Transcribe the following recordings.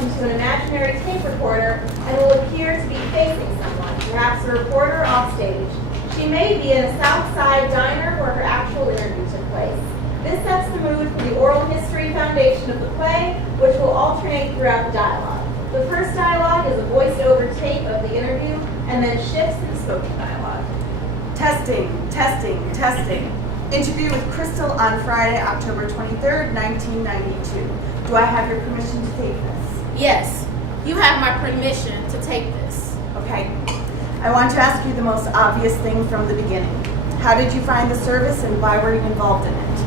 herself into an imaginary tape recorder and will appear to be facing someone, perhaps a reporter off stage. She may be in a South Side diner where her actual interview took place. This sets the mood for the oral history foundation of the play, which will alternate throughout the dialogue. The first dialogue is a voiced-over tape of the interview, and then shifts into spoken dialogue. Testing, testing, testing. Interview with Crystal on Friday, October 23rd, 1992. Do I have your permission to take this? Yes, you have my permission to take this. Okay. I want to ask you the most obvious thing from the beginning. How did you find the service and why were you involved in it?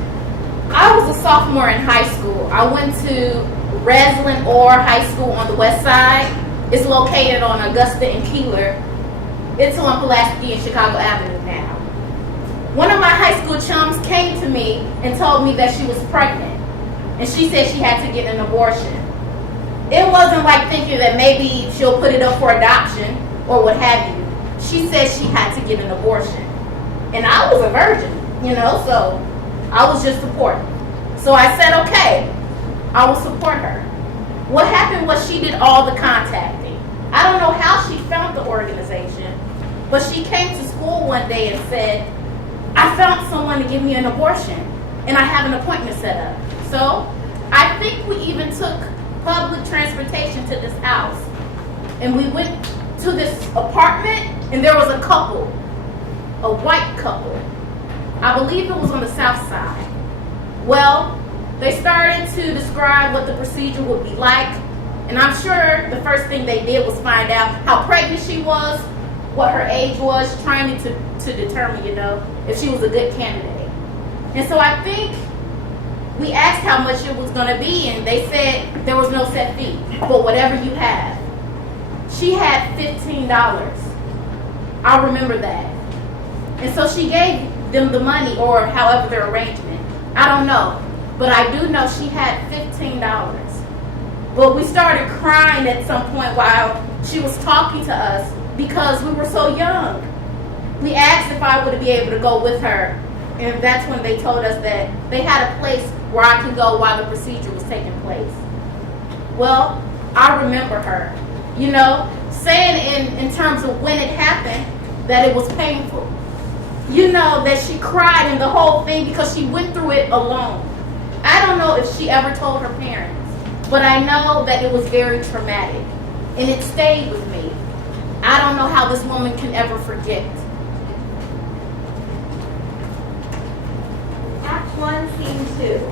I was a sophomore in high school. I went to Breslin Orr High School on the west side. It's located on Augusta and Keeler. It's on Pulaski and Chicago Avenue now. One of my high school chums came to me and told me that she was pregnant. And she said she had to get an abortion. It wasn't like thinking that maybe she'll put it up for adoption or what have you. She said she had to get an abortion. And I was a virgin, so I was just supporting. So I said, okay, I will support her. What happened was she did all the contacting. I don't know how she found the organization, but she came to school one day and said, I found someone to give me an abortion, and I have an appointment set up. So I think we even took public transportation to this house, and we went to this apartment, and there was a couple, a white couple. I believe it was on the south side. Well, they started to describe what the procedure would be like, and I'm sure the first thing they did was find out how pregnant she was, what her age was, trying to determine, if she was a good candidate. And so I think we asked how much it was going to be, and they said there was no set fee, but whatever you have. She had $15. I remember that. And so she gave them the money, or however their arrangement. I don't know. But I do know she had $15. But we started crying at some point while she was talking to us because we were so young. We asked if I would be able to go with her. And that's when they told us that they had a place where I could go while the procedure was taking place. Well, I remember her, saying in terms of when it happened that it was painful. That she cried in the whole thing because she went through it alone. I don't know if she ever told her parents, but I know that it was very traumatic, and it stayed with me. I don't know how this woman can ever forget. Act 1, Scene 2.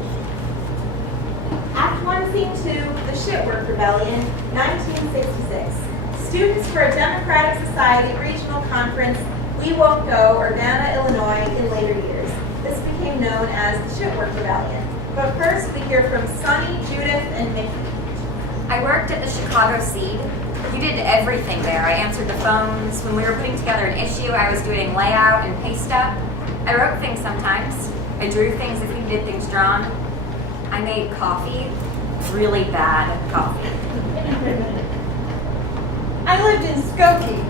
Act 1, Scene 2, The Shitwork Rebellion, 1966. Students for a Democratic Society Regional Conference, We Won't Go, Urbana, Illinois, in later years. This became known as the Shitwork Rebellion. But first, we hear from Sunny, Judith, and Mickey. I worked at the Chicago Seed. We did everything there. I answered the phones. When we were putting together an issue, I was doing layout and paste up. I wrote things sometimes. I drew things if we did things drawn. I made coffee, really bad coffee. I lived in Skokie,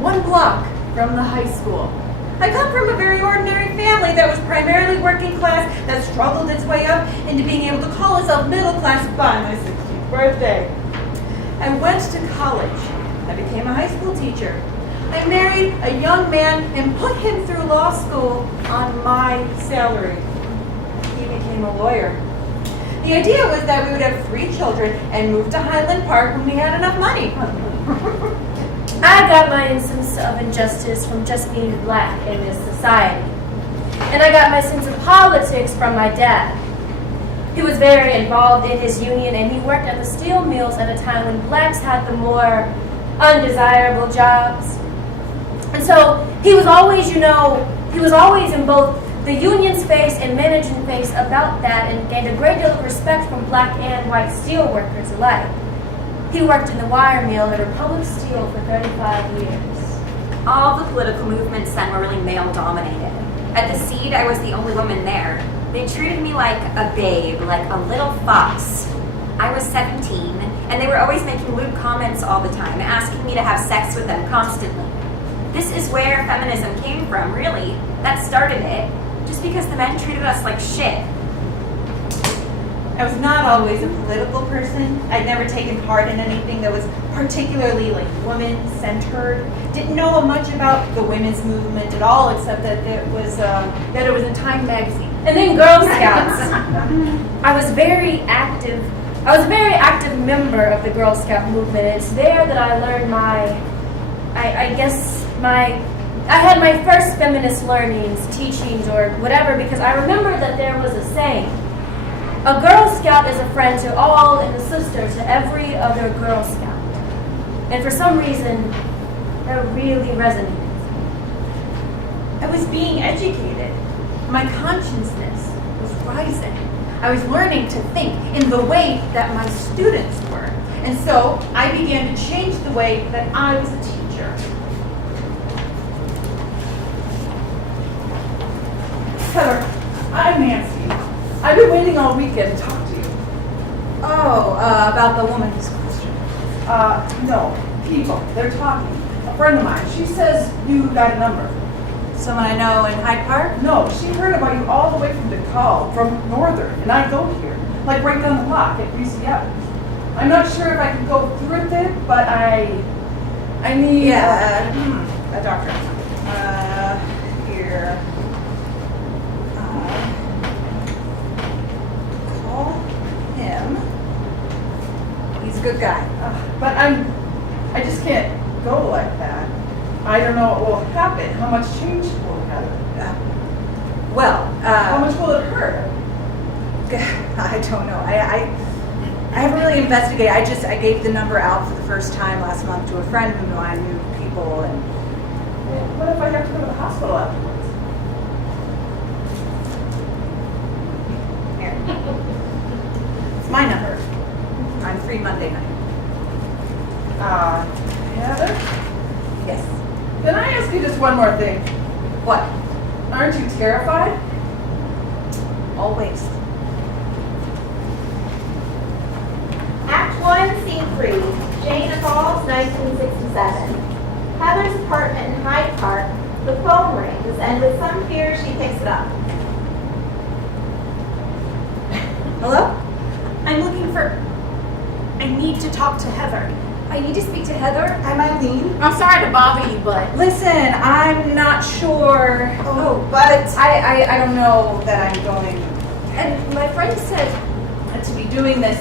1 block from the high school. I come from a very ordinary family that was primarily working class, that struggled its way up into being able to call itself middle class by my 16th birthday. I went to college. I became a high school teacher. I married a young man and put him through law school on my salary. He became a lawyer. The idea was that we would have 3 children and move to Highland Park when we had enough money. I got my instance of injustice from just being black in this society. And I got my sense of politics from my dad. He was very involved in his union, and he worked at the steel mills at a time when blacks had the more undesirable jobs. And so he was always, he was always in both the union space and management space about that, and gained a great deal of respect from black and white steel workers alike. He worked in the wire mill at Republic Steel for 35 years. All the political movements then were really male-dominated. At the Seed, I was the only woman there. They treated me like a babe, like a little fox. I was 17, and they were always making lewd comments all the time, asking me to have sex with them constantly. This is where feminism came from, really. That started it, just because the men treated us like shit. I was not always a political person. I'd never taken part in anything that was particularly like woman-centered. Didn't know much about the women's movement at all, except that it was in Time magazine. And then Girl Scouts. I was a very active member of the Girl Scout movement. It's there that I learned I had my first feminist learnings, teachings, or whatever, because I remember that there was a saying: a Girl Scout is a friend to all and a sister to every other Girl Scout. And for some reason, that really resonated. I was being educated. My consciousness was rising. I was learning to think in the way that my students were. And so I began to change the way that I was a teacher. Heather, I'm Nancy. I've been waiting all weekend to talk to you. Oh, about the woman who's questioned. No, people, they're talking. A friend of mine, she says you got a number. Someone I know in Hyde Park? No, she heard about you all the way from DeKalb, from Northern, and I go here, like right down the block at UCF. I'm not sure if I can go through with it, but I need a doctor. Here. Call him. He's a good guy. but I just can't go like that. I don't know what will happen. How much change will happen? How much will it hurt? I don't know. I haven't really investigated. I gave the number out for the first time last month to a friend who I knew people, and What if I have to go to the hospital afterwards? here. It's my number. I'm free Monday night. Heather? Yes. Can I ask you just one more thing? What? Aren't you terrified? Always. Act 1, Scene 3, Jane Falls, 1967. Heather's apartment in Hyde Park, the phone rings, and with some fear, she picks it up. Hello? I need to talk to Heather. I need to speak to Heather. I'm Eileen. I'm sorry to bother you, but Listen, I'm not sure. But I don't know that I'm going And my friend said, to be doing this,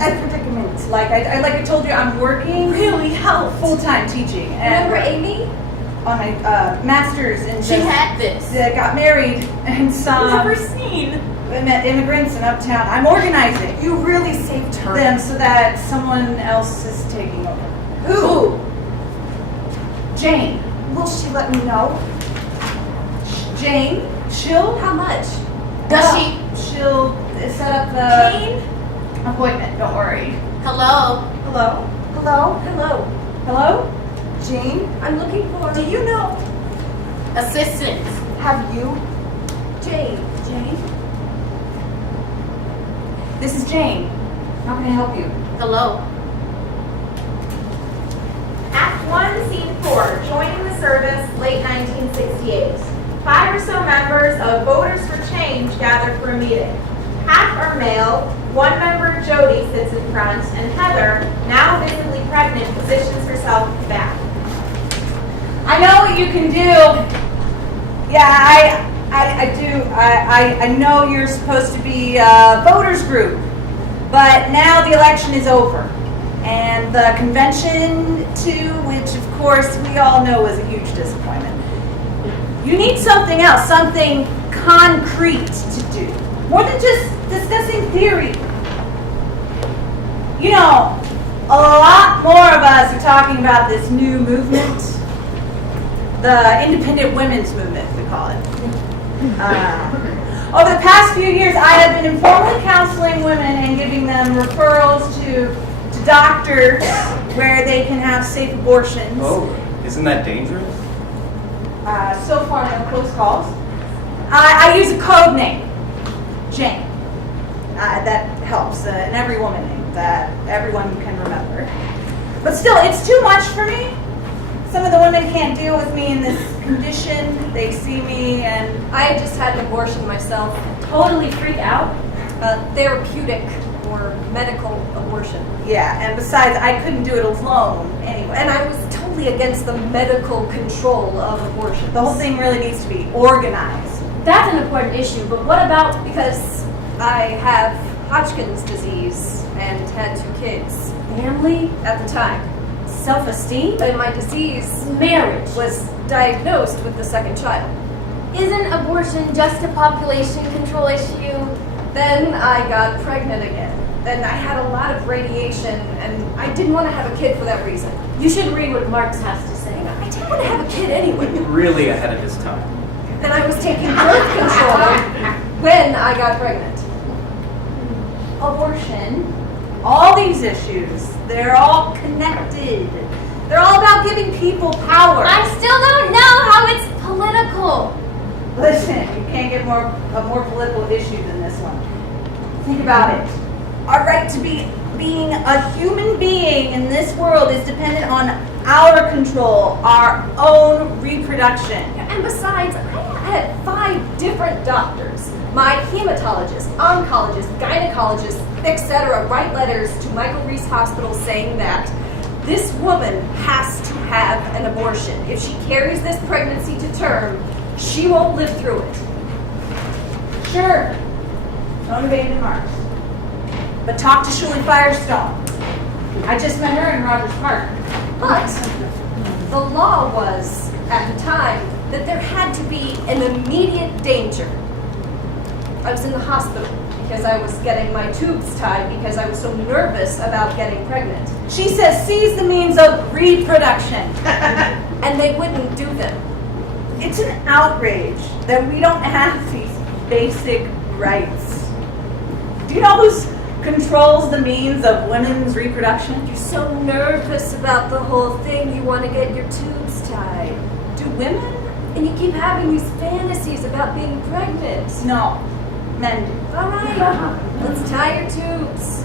at predicament. Like I told you, I'm working Really helped. full-time teaching. remember And Amy? on my master's in she had this. got married and Never some seen. met immigrants in Uptown. I'm organizing You really saved her. them so that someone else is taking over. Who? Jane. Will she let me know? Jane. She'll How much? Does she? She'll set up the Jane? appointment. Don't worry. Hello? Hello. Hello? Hello. Hello. Jane. I'm looking for Do you know? Assistant. Have you? Jane. Jane. This is Jane. How can I help you? Hello? Act 1, Scene 4, joining the service, late 1968. 5 or so members of Voters for Change gather for a meeting. Half are male, one member, Jody, sits in front, and Heather, now visibly pregnant, positions herself at the back. I know what you can do. Yeah, I do. I know you're supposed to be a voters group, but now the election is over. And the convention too, which of course we all know was a huge disappointment. You need something else, something concrete to do. More than just discussing theory. A lot more of us are talking about this new movement. The independent women's movement, we call it. Over the past few years, I have been informally counseling women and giving them referrals to doctors where they can have safe abortions. Oh, isn't that dangerous? So far, no close calls. I use a code name, Jane. That helps, and every woman name that everyone can remember. But still, it's too much for me. Some of the women can't deal with me in this condition. They see me and I had just had an abortion myself. Totally freak out. therapeutic or medical abortion. Yeah, and besides, I couldn't do it alone anyway. And I was totally against the medical control of abortion. The whole thing really needs to be organized. That's an important issue, but what about Because I have Hodgkin's disease and had 2 kids family, at the time. self-esteem, And my disease marriage? was diagnosed with the second child. Isn't abortion just a population control issue? Then I got pregnant again. And I had a lot of radiation, and I didn't want to have a kid for that reason. You should read what Marx has to say. I didn't want to have a kid anyway. Really ahead of his time. And I was taking birth control when I got pregnant. Abortion, all these issues, they're all connected. They're all about giving people power. I still don't know how it's political. Listen, you can't get a more political issue than this one. Think about it. Our right to being a human being in this world is dependent on our control, our own reproduction. And besides, I had 5 different doctors. My hematologist, oncologist, gynecologist, etc. write letters to Michael Reese Hospital saying that this woman has to have an abortion. If she carries this pregnancy to term, she won't live through it. Sure, motivated Marx. But talk to Shuli Firestone. I just met her in Rogers Park. But the law was, at the time, that there had to be an immediate danger. I was in the hospital because I was getting my tubes tied because I was so nervous about getting pregnant. She says seize the means of reproduction. And they wouldn't do them. It's an outrage that we don't have these basic rights. Do you know who controls the means of women's reproduction? You're so nervous about the whole thing, you want to get your tubes tied. Do women? And you keep having these fantasies about being pregnant. No, men do. All right, let's tie your tubes.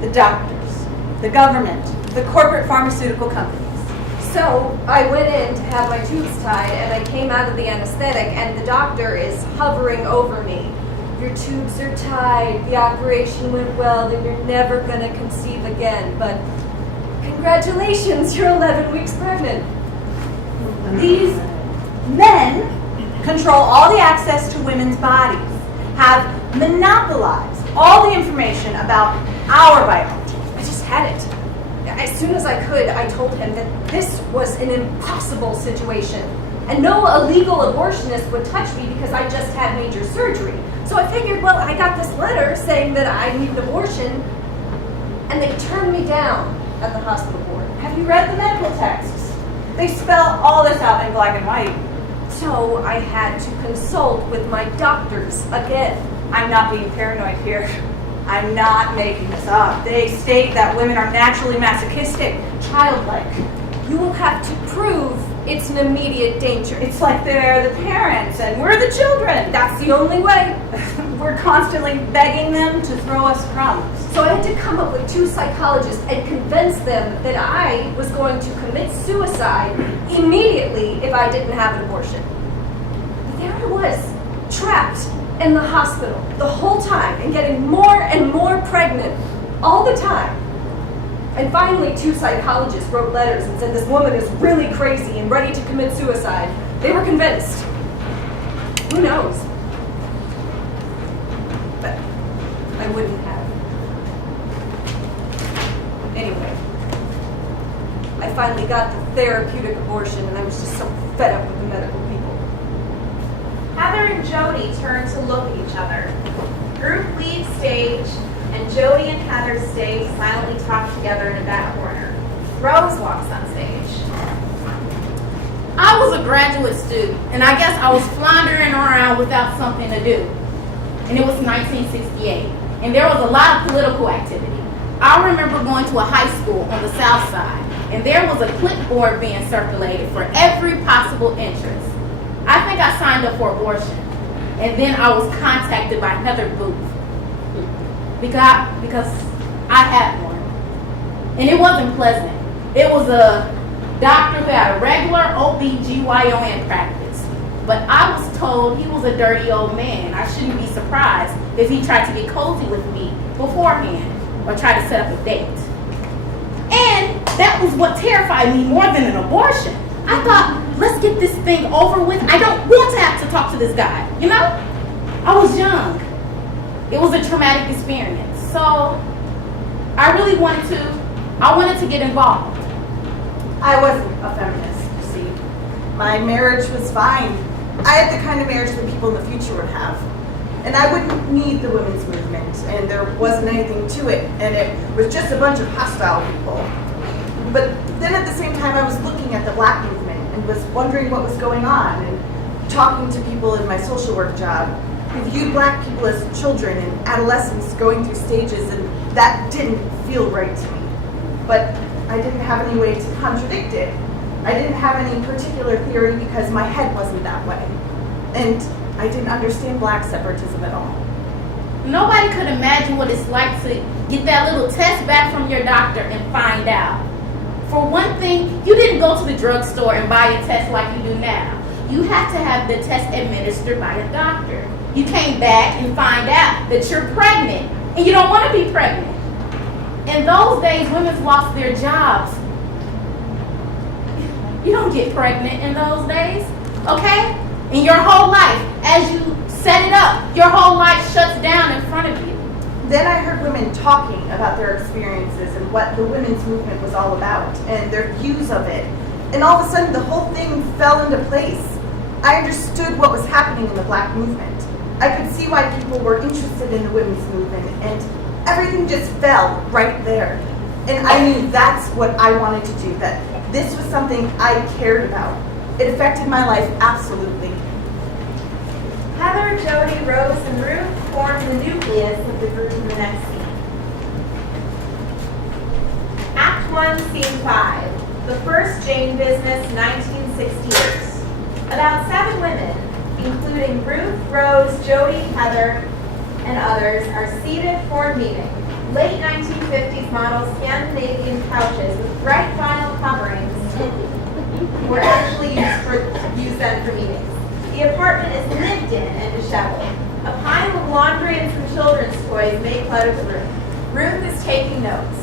The doctors, the government, the corporate pharmaceutical companies. So I went in to have my tubes tied, and I came out of the anesthetic, and the doctor is hovering over me. Your tubes are tied, the operation went well, and you're never going to conceive again. But congratulations, you're 11 weeks pregnant. These men control all the access to women's bodies, have monopolized all the information about our biology. I just had it. As soon as I could, I told him that this was an impossible situation. And no illegal abortionist would touch me because I just had major surgery. So I figured, well, I got this letter saying that I need an abortion, and they turned me down at the hospital board. Have you read the medical texts? They spell all this out in black and white. So I had to consult with my doctors again. I'm not being paranoid here. I'm not making this up. They state that women are naturally masochistic, childlike. You will have to prove it's an immediate danger. It's like they're the parents and we're the children. That's the only way. We're constantly begging them to throw us crumbs. So I had to come up with 2 psychologists and convince them that I was going to commit suicide immediately if I didn't have an abortion. But there I was, trapped in the hospital the whole time and getting more and more pregnant all the time. And finally, 2 psychologists wrote letters and said this woman is really crazy and ready to commit suicide. They were convinced. Who knows? But I wouldn't have. Anyway, I finally got the therapeutic abortion, and I was just so fed up with the medical people. Heather and Jody turn to look at each other. Group leaves stage, and Jody and Heather stay to silently talk together in a back corner. Rose walks on stage. I was a graduate student, and I guess I was floundering around without something to do. And it was 1968, and there was a lot of political activity. I remember going to a high school on the south side, and there was a clipboard being circulated for every possible interest. I think I signed up for abortion, and then I was contacted by Heather Booth because I had one, and it wasn't pleasant. It was a doctor who had a regular OBGYN practice, But I was told he was a dirty old man. I shouldn't be surprised if he tried to get cozy with me beforehand or tried to set up a date. And that was what terrified me more than an abortion. I thought, let's get this thing over with. I don't want to have to talk to this guy, you know? I was young. It was a traumatic experience. So I really wanted to get involved. I wasn't a feminist, you see. My marriage was fine. I had the kind of marriage that people in the future would have. And I wouldn't need the women's movement, and there wasn't anything to it, and it was just a bunch of hostile people. But then at the same time, I was looking at the black movement and was wondering what was going on, and talking to people in my social work job who viewed black people as children and adolescents going through stages, and that didn't feel right to me. But I didn't have any way to contradict it. I didn't have any particular theory because my head wasn't that way. And I didn't understand black separatism at all. Nobody could imagine what it's like to get that little test back from your doctor and find out. For one thing, you didn't go to the drugstore and buy a test like you do now. You have to have the test administered by a doctor. You came back and find out that you're pregnant, and you don't want to be pregnant. In those days, women lost their jobs. You don't get pregnant in those days, okay? In your whole life, as you set it up, your whole life shuts down in front of you. Then I heard women talking about their experiences and what the women's movement was all about and their views of it. And all of a sudden, the whole thing fell into place. I understood what was happening in the black movement. I could see why people were interested in the women's movement, and everything just fell right there. And I knew that's what I wanted to do, that this was something I cared about. It affected my life absolutely. Heather, Jody, Rose, and Ruth formed the nucleus of the group in the next scene. Act 1, Scene 5. The First Jane Business, 1968. About 7 women, including Ruth, Rose, Jody, Heather, and others, are seated for a meeting. Late 1950s model Scandinavian couches with bright vinyl coverings were actually used then for meetings. The apartment is lived in and disheveled. A pile of laundry and some children's toys may clutter the room. Ruth is taking notes.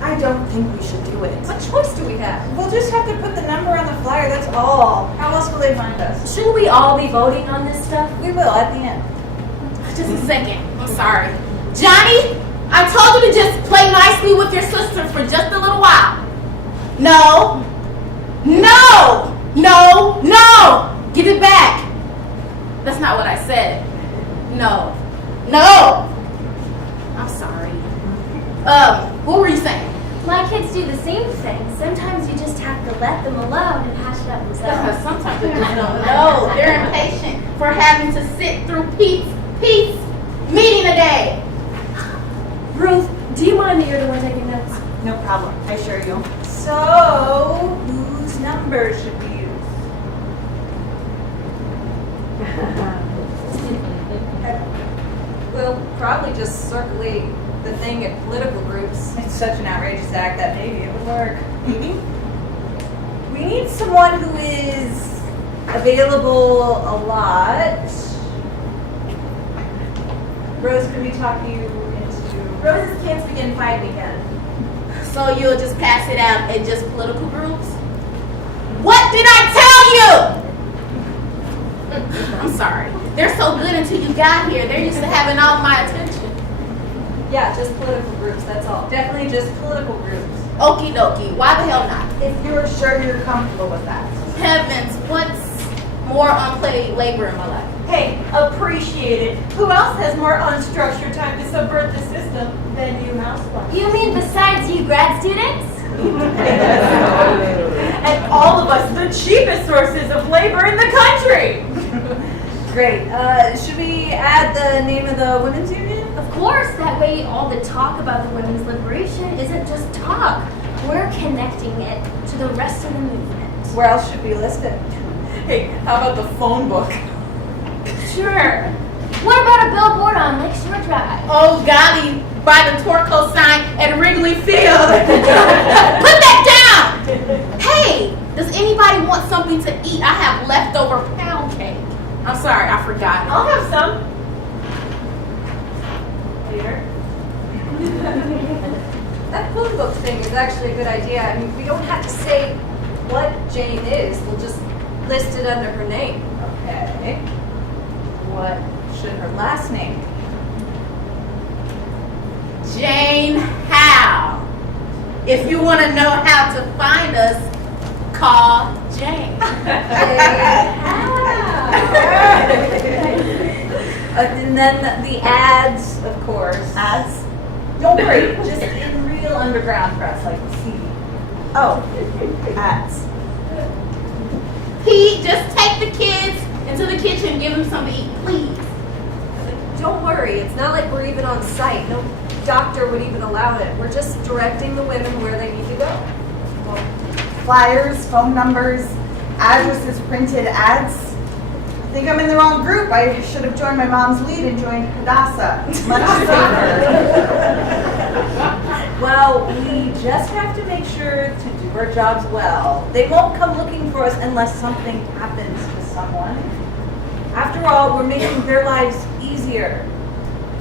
I don't think we should do it. What choice do we have? We'll just have to put the number on the flyer, that's all. How else will they find us? Shouldn't we all be voting on this stuff? We will at the end. Just a second, I'm sorry. Johnny, I told you to just play nicely with your sisters for just a little while. No, no, no, no. Give it back. That's not what I said. No, no. I'm sorry. What were you saying? My kids do the same thing. Sometimes you just have to let them alone and hash it out themselves. Sometimes they just don't know. They're impatient for having to sit through Pete's meeting a day. Ruth, do you mind that you're the one taking notes? No problem, I assure you. So, whose number should we use? We'll probably just circulate the thing at political groups. It's such an outrageous act that maybe it would work. Maybe. We need someone who is available a lot. Rose, could we talk you into... Rose's kids begin fighting again. So you'll just pass it out at just political groups? What did I tell you? I'm sorry. They're so good until you got here. They're used to having all my attention. Yeah, just political groups, that's all. Definitely just political groups. Okie dokie. Why the hell not? If you're sure you're comfortable with that. Heavens, what's more unpaid labor in my life? Hey, appreciate it. Who else has more unstructured time to subvert the system than you housewives? You mean besides you grad students? And all of us, the cheapest sources of labor in the country. Great. Should we add the name of the women's union? Of course, that way all the talk about the women's liberation isn't just talk. We're connecting it to the rest of the movement. Where else should we list it? Hey, how about the phone book? Sure. What about a billboard on Lakeshore Drive? Oh, golly, by the Torco sign at Wrigley Field. Put that down! Hey, Does anybody want something to eat? I have leftover pound cake. I'm sorry, I forgot. I'll have some. Later. That phone book thing is actually a good idea. I mean, we don't have to say what Jane is. We'll just list it under her name. Okay. What should her last name be? Jane Howe. If you want to know how to find us, call Jane. And then the ads, of course. Ads? Don't worry, just in real underground press, like the CD. Oh, ads. Pete, just take the kids into the kitchen and give them something to eat, please. Don't worry, it's not like we're even on site. No doctor would even allow it. We're just directing the women where they need to go. Flyers, phone numbers, addresses, printed ads. I think I'm in the wrong group. I should have joined my mom's lead and joined Hadassah. Much safer. Well, we just have to make sure to do our jobs well. They won't come looking for us unless something happens to someone. After all, we're making their lives easier.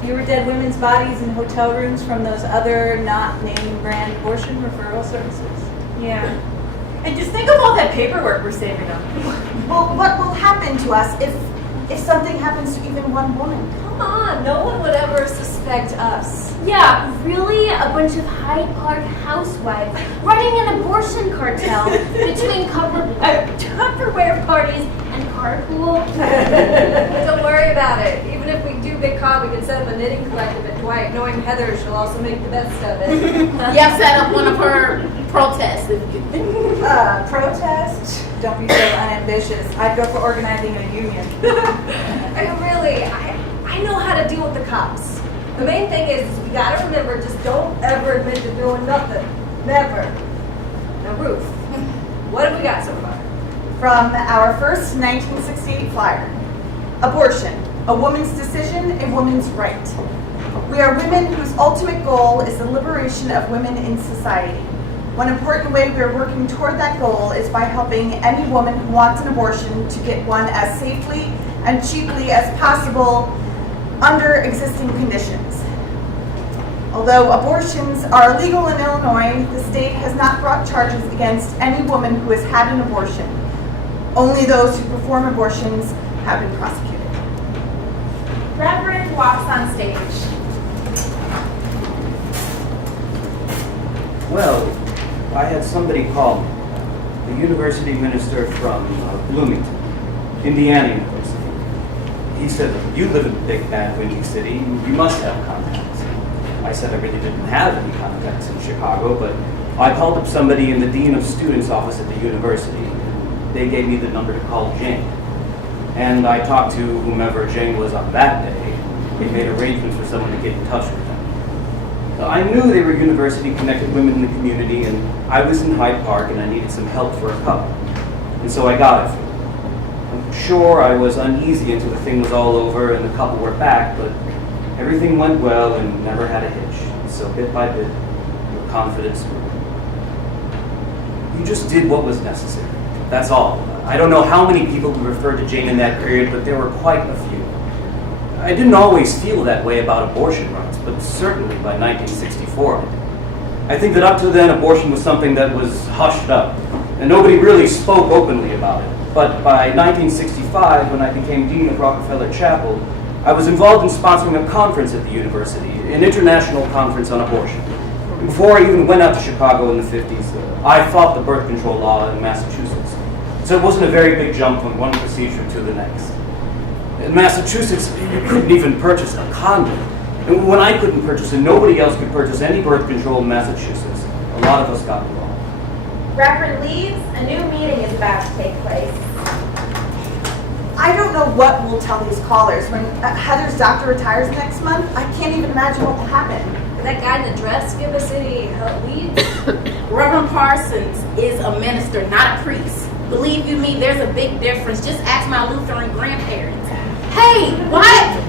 Fewer dead women's bodies in hotel rooms from those other not name brand abortion referral services. Yeah. And just think of all that paperwork we're saving up. Well, what will happen to us if something happens to even one woman? Come on, no one would ever suspect us. Yeah, really? A bunch of Hyde Park housewives running an abortion cartel between Tupperware parties and carpool? Don't worry about it. Even if we do get caught, we can set up a knitting collective at Dwight, knowing Heather, she'll also make the best of it. Yeah, set up one of her protests. Protest? Don't be so unambitious. I'd go for organizing a union. I know how to deal with the cops. The main thing is we gotta remember, just don't ever admit to doing nothing. Never. Now, Ruth, what have we got so far? From our first 1968 flyer. Abortion, a woman's decision, a woman's right. We are women whose ultimate goal is the liberation of women in society. One important way we are working toward that goal is by helping any woman who wants an abortion to get one as safely and cheaply as possible under existing conditions. Although abortions are illegal in Illinois, the state has not brought charges against any woman who has had an abortion. Only those who perform abortions have been prosecuted. Reverend walks on stage. Well, I had somebody call me, the university minister from Bloomington, Indiana University. He said, "You live in a big, bad, windy city. You must have contacts." I said I really didn't have any contacts in Chicago, but I called up somebody in the dean of students' office at the university. They gave me the number to call Jane. And I talked to whomever Jane was on that day. They made arrangements for someone to get in touch with them. I knew they were university-connected women in the community, and I was in Hyde Park, and I needed some help for a couple. And so I got it for them. I'm sure I was uneasy until the thing was all over and the couple were back, but everything went well and never had a hitch. So bit by bit, your confidence grew. You just did what was necessary. That's all. I don't know how many people who referred to Jane in that period, but there were quite a few. I didn't always feel that way about abortion rights, but certainly by 1964 I did. I think that up to then, abortion was something that was hushed up, and nobody really spoke openly about it. But by 1965, when I became dean of Rockefeller Chapel, I was involved in sponsoring a conference at the university, an international conference on abortion. Before I even went out to Chicago in the 50s, I fought the birth control law in Massachusetts. So it wasn't a very big jump from one procedure to the next. In Massachusetts, you couldn't even purchase a condom. And when I couldn't purchase it, nobody else could purchase any birth control in Massachusetts. A lot of us got it wrong. Reverend leaves. A new meeting is about to take place. I don't know what we'll tell these callers. When Heather's doctor retires next month, I can't even imagine what will happen. Did that guy in the dress give us any leads? Reverend Parsons is a minister, not a priest. Believe you me, there's a big difference. Just ask my Lutheran grandparents. Hey, why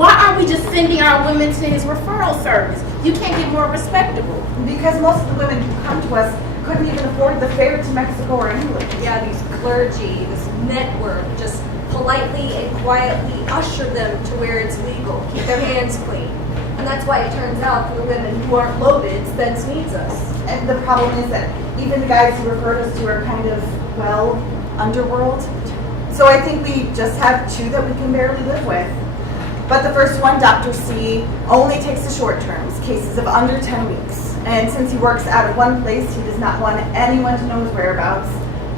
are we just sending our women to his referral service? You can't get more respectable. Because most of the women who come to us couldn't even afford the fare to Mexico or England. Yeah, these clergy, this network, just politely and quietly usher them to where it's legal, keep their hands clean. And that's why it turns out for the women who aren't loaded, Spence needs us. And the problem is that even the guys who referred us to are kind of, well, underworld. So I think we just have two that we can barely live with. But the first one, Dr. C, only takes the short terms, cases of under 10 weeks. And since he works out of one place, he does not want anyone to know his whereabouts.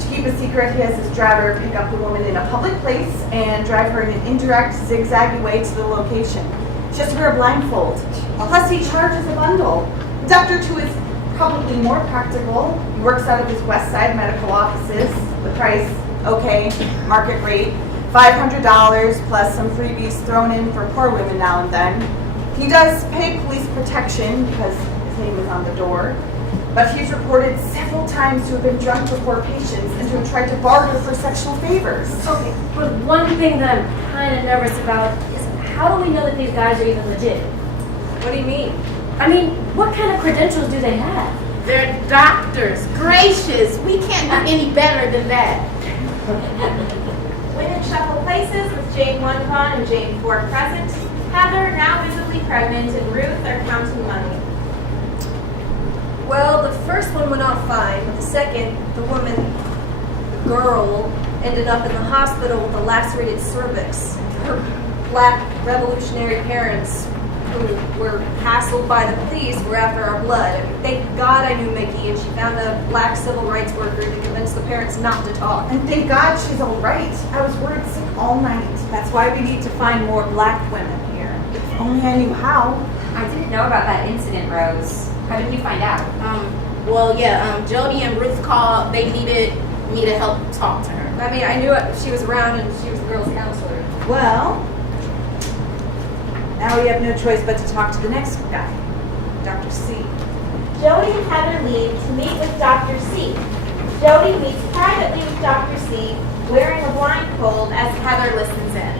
To keep a secret, he has his driver pick up the woman in a public place and drive her in an indirect, zigzaggy way to the location. Just wear a blindfold. Plus, he charges a bundle. Dr. 2 is probably more practical. He works out of his West Side medical offices. The price, okay, market rate, $500 plus some freebies thrown in for poor women now and then. He does pay police protection because his name is on the door. But he's reported several times to have been drunk before patients and to have tried to barter for sexual favors. Okay, but one thing that I'm kind of nervous about is how do we know that these guys are even legit? What do you mean? I mean, what kind of credentials do they have? They're doctors. Gracious. We can't do any better than that. Women shuffle places with Jane Wonpon and Jane 4 present. Heather, now visibly pregnant, and Ruth are counting money. Well, the first one went off fine, but the second, the woman, the girl, ended up in the hospital with a lacerated cervix. Her black revolutionary parents, who were hassled by the police, were after our blood. I mean, thank God I knew Mickey, and she found a black civil rights worker to convince the parents not to talk. And thank God she's all right. I was worried sick all night. That's why we need to find more black women here. If only I knew how. I didn't know about that incident, Rose. How did you find out? Jody and Ruth called. They needed me to help talk to her. I mean, I knew she was around and she was the girl's counselor. Well, now we have no choice but to talk to the next guy, Dr. C. Jody and Heather leave to meet with Dr. C. Jody meets privately with Dr. C, wearing a blindfold as Heather listens in.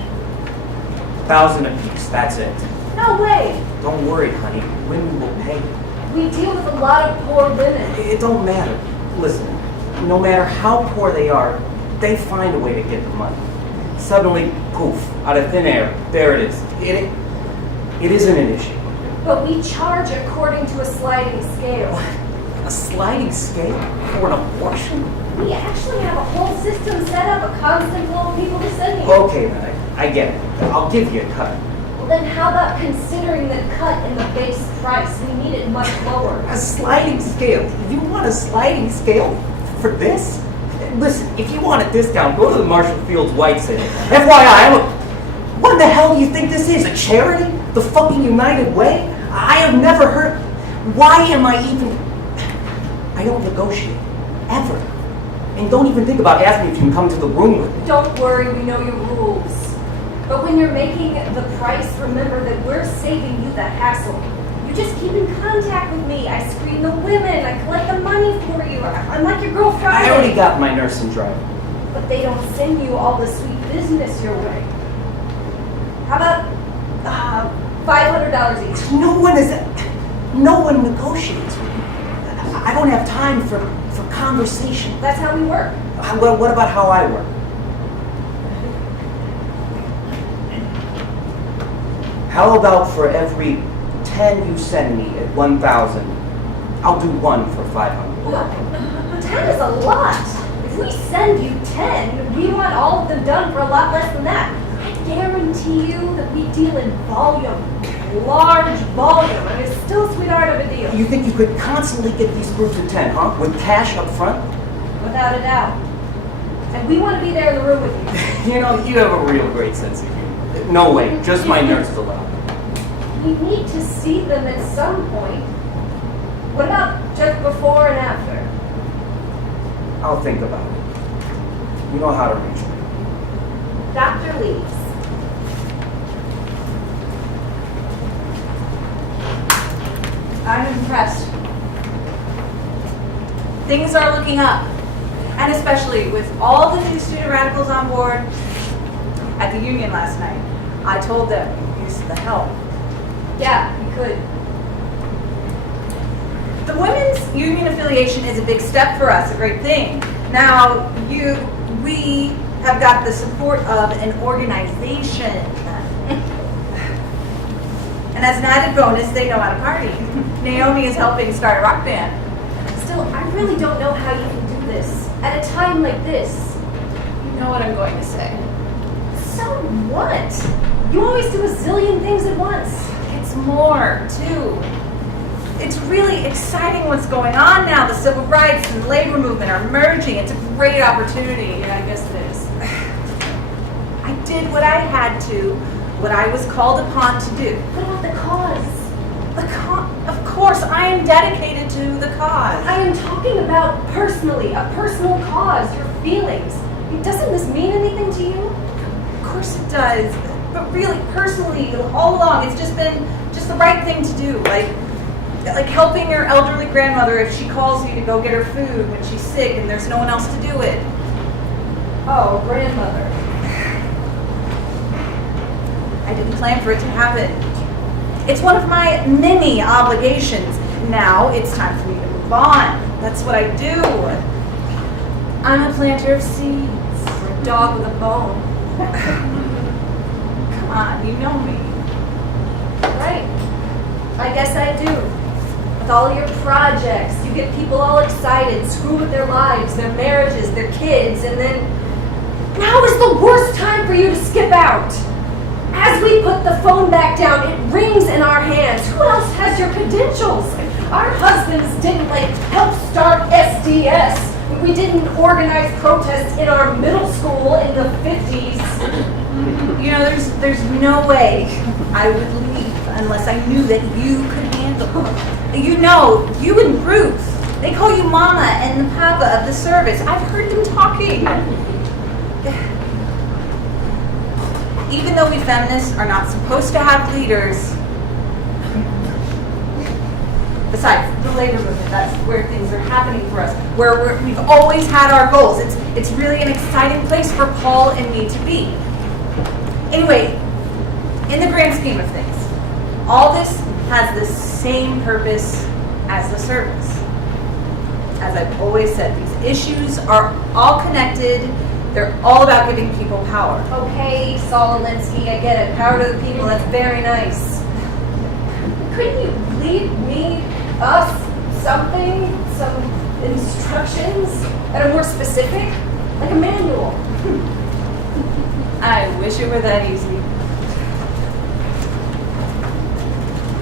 1,000 apiece, that's it. No way! Don't worry, honey. Women will pay. We deal with a lot of poor women. It don't matter. Listen, no matter how poor they are, they find a way to get the money. Suddenly, poof, out of thin air, there it is. It isn't an issue. But we charge according to a sliding scale. A sliding scale for an abortion? We actually have a whole system set up, a constant flow of people descending. Okay, then, I get it. I'll give you a cut. Well, then how about considering the cut in the base price? We need it much lower. A sliding scale? You want a sliding scale for this? Listen, if you want a discount, go to the Marshall Fields White Center. FYI, what the hell do you think this is? A charity? The fucking United Way? I have never heard. Why am I even? I don't negotiate. Ever. And don't even think about asking if you can come to the room with me. Don't worry, we know your rules. But when you're making the price, remember that we're saving you the hassle. You just keep in contact with me. I screen the women. I collect the money for you. I'm like your girl Friday. I already got my nurse and driver. But they don't send you all the sweet business your way. How about $500 each? No one negotiates with me. I don't have time for conversation. That's how we work. Well, what about how I work? How about for every 10 you send me at 1,000, I'll do one for 500. Well, 10 is a lot. If we send you 10, we want all of them done for a lot less than that. I guarantee you that we deal in volume. Large volume. And it's still a sweetheart of a deal. You think you could constantly get these groups of 10, huh? With cash up front? Without a doubt. And we want to be there in the room with you. You know, you have a real great sense of humor. No way, just my nurse is allowed. We need to see them at some point. What about just before and after? I'll think about it. You know how to reach me. Doctor leaves. I'm impressed. Things are looking up. And especially with all the new student radicals on board at the union last night. I told them use the help. Yeah, we could. The women's union affiliation is a big step for us, a great thing. Now, we have got the support of an organization. And as an added bonus, they know how to party. Naomi is helping start a rock band. Still, I really don't know how you can do this at a time like this. You know what I'm going to say. So what? You always do a zillion things at once. It's more, too. It's really exciting what's going on now. The civil rights and labor movement are merging. It's a great opportunity. Yeah, I guess it is. I did what I had to, what I was called upon to do. What about the cause? Of course, I am dedicated to the cause. I am talking about personally, a personal cause, your feelings. Doesn't this mean anything to you? Of course it does. But really, personally, all along, it's just been the right thing to do. Like helping your elderly grandmother if she calls you to go get her food when she's sick and there's no one else to do it. Oh, grandmother. I didn't plan for it to happen. It's one of my many obligations. Now it's time for me to move on. That's what I do. I'm a planter of seeds. You're a dog with a bone. Come on, you know me. Right. I guess I do. With all your projects, you get people all excited, screw with their lives, their marriages, their kids, and then now is the worst time for you to skip out. As we put the phone back down, it rings in our hands. Who else has your credentials? Our husbands didn't help start SDS. We didn't organize protests in our middle school in the 50s. You know, there's no way I would leave unless I knew that you could handle it. You know, you and Ruth, they call you Mama and the Papa of the service. I've heard them talking. Even though we feminists are not supposed to have leaders, besides the labor movement, that's where things are happening for us, where we've always had our goals. It's really an exciting place for Paul and me to be. Anyway, in the grand scheme of things, all this has the same purpose as the service. As I've always said, these issues are all connected. They're all about giving people power. Okay, Saul Alinsky, I get it. Power to the people, that's very nice. Couldn't you leave us, something, some instructions that are more specific? Like a manual. I wish it were that easy.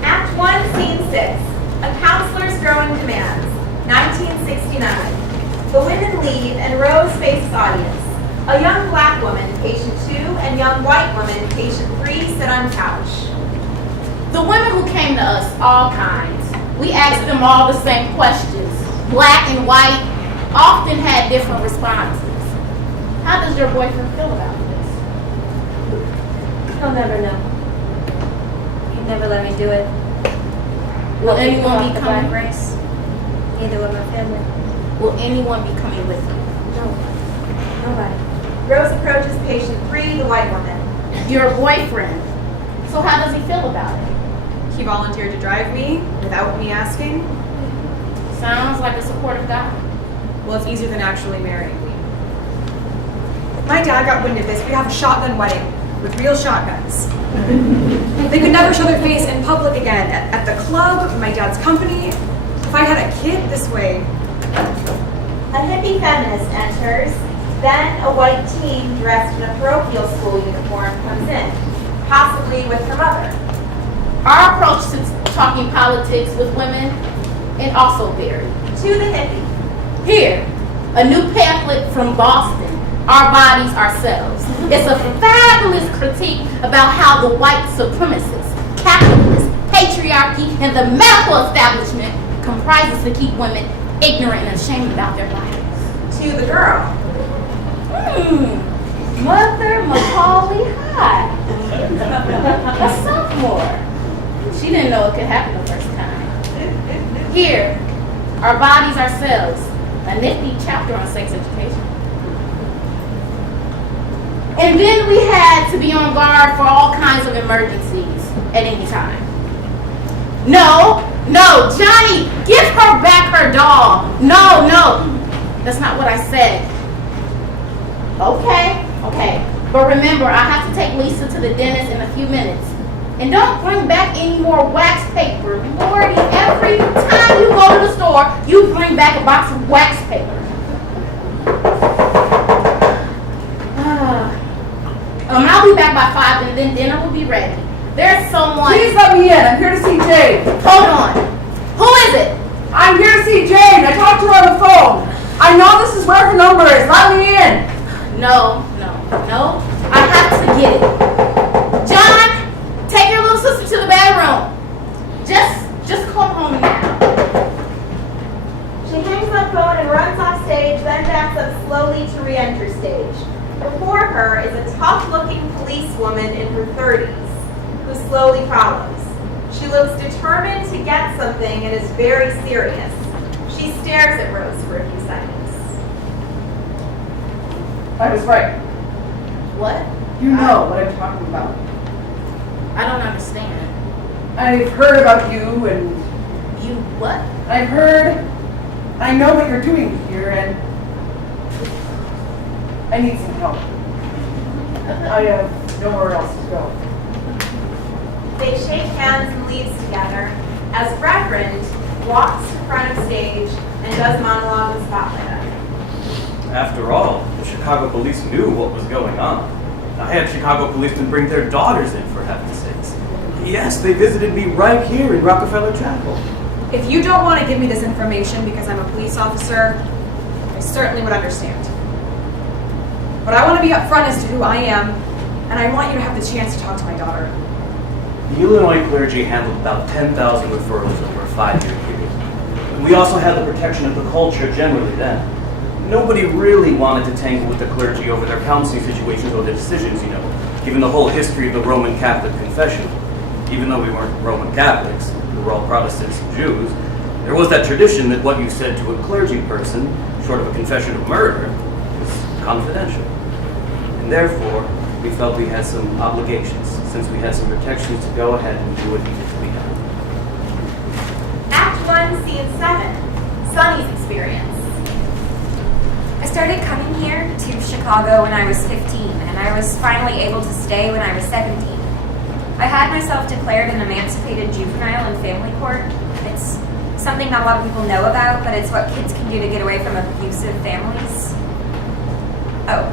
Act 1, Scene 6. A counselor's growing demands. 1969. The women leave and Rose faces audience. A young black woman, patient 2, and young white woman, patient 3, sit on couch. The women who came to us, all kinds, we asked them all the same questions. Black and white often had different responses. How does your boyfriend feel about this? I'll never know. He'd never let me do it. Will anyone be coming? Race? Neither will my family. Will anyone be coming with you? No. Nobody. Rose approaches patient 3, the white woman. Your boyfriend. So how does he feel about it? He volunteered to drive me without me asking. Sounds like a supportive guy. Well, it's easier than actually marrying me. My dad got wind of this. We have a shotgun wedding with real shotguns. They could never show their face in public again. At the club, my dad's company. If I had a kid this way. A hippie feminist enters. Then a white teen dressed in a parochial school uniform comes in, possibly with her mother. Our approach to talking politics with women, it also varied. To the hippie. Here, a new pamphlet from Boston, Our Bodies, Ourselves. It's a fabulous critique about how the white supremacists, capitalists, patriarchy, and the medical establishment comprises to keep women ignorant and ashamed about their bodies. To the girl. Mother Macaulay High. A sophomore. She didn't know it could happen the first time. Here, Our Bodies, Ourselves, a nifty chapter on sex education. And then we had to be on guard for all kinds of emergencies at any time. No, No, Johnny, give her back her doll. No, that's not what I said. Okay. But remember, I have to take Lisa to the dentist in a few minutes. And don't bring back any more wax paper. Lordy, every time you go to the store, you bring back a box of wax paper. I'll be back by 5 and then dinner will be ready. There's someone. Please let me in. I'm here to see Jade. Hold on. Who is it? I'm here to see Jade. I talked to her on the phone. I know this is where her number is. Let me in. No. I have to get it. John, take your little sister to the bedroom. Just come home now. She hangs up phone and runs off stage, then backs up slowly to re-enter stage. Before her is a tough-looking policewoman in her 30s, who slowly follows. She looks determined to get something and is very serious. She stares at Rose for a few seconds. I was right. What? You know what I'm talking about. I don't understand. I've heard about you and You what? I know what you're doing here and I need some help. I have nowhere else to go. They shake hands and leaves together as Reverend walks to front of stage and does monologue and spotlight on her. After all, the Chicago police knew what was going on. I had Chicago policemen bring their daughters in, for heaven's sakes. Yes, they visited me right here in Rockefeller Chapel. If you don't want to give me this information because I'm a police officer, I certainly would understand. But I want to be upfront as to who I am, and I want you to have the chance to talk to my daughter. The Illinois clergy handled about 10,000 referrals over a 5-year period. And we also had the protection of the culture generally then. Nobody really wanted to tangle with the clergy over their counseling situations or their decisions, given the whole history of the Roman Catholic confession. Even though we weren't Roman Catholics, we were all Protestants and Jews, there was that tradition that what you said to a clergy person, short of a confession of murder, was confidential. And therefore, we felt we had some obligations, since we had some protections, to go ahead and do what needed to be done. Act 1, Scene 7, Sunny's experience. I started coming here to Chicago when I was 15, and I was finally able to stay when I was 17. I had myself declared an emancipated juvenile in family court. It's something not a lot of people know about, but it's what kids can do to get away from abusive families. Oh,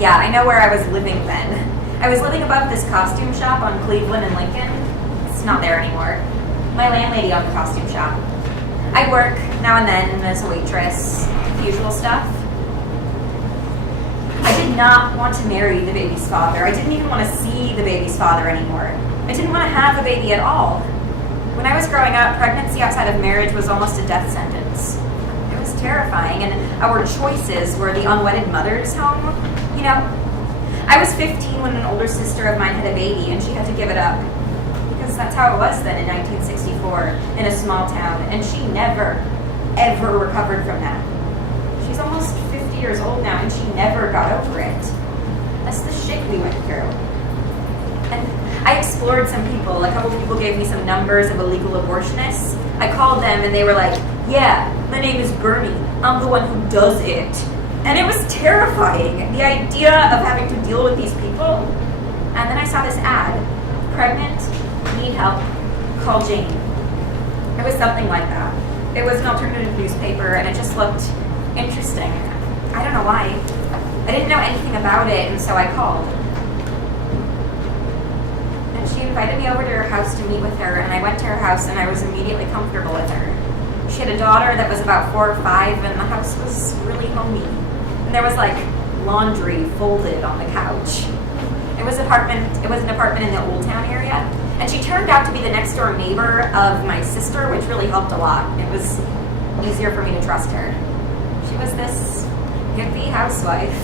yeah, I know where I was living then. I was living above this costume shop on Cleveland and Lincoln. It's not there anymore. My landlady owned the costume shop. I'd work now and then as a waitress, the usual stuff. I did not want to marry the baby's father. I didn't even want to see the baby's father anymore. I didn't want to have a baby at all. When I was growing up, pregnancy outside of marriage was almost a death sentence. It was terrifying, and our choices were the unwedded mother's home. I was 15 when an older sister of mine had a baby, and she had to give it up. Because that's how it was then in 1964, in a small town, and she never, ever recovered from that. She's almost 50 years old now, and she never got over it. That's the shit we went through. And I explored some people. A couple people gave me some numbers of illegal abortionists. I called them, and they were like, yeah, my name is Bernie. I'm the one who does it. And it was terrifying, the idea of having to deal with these people. And then I saw this ad, pregnant, need help, call Jane. It was something like that. It was an alternative newspaper, and it just looked interesting. I don't know why. I didn't know anything about it, and so I called. And she invited me over to her house to meet with her, and I went to her house, and I was immediately comfortable with her. She had a daughter that was about 4 or 5, and the house was really homey. And there was laundry folded on the couch. It was an apartment in the Old Town area, and she turned out to be the next door neighbor of my sister, which really helped a lot. It was easier for me to trust her. She was this hippie housewife.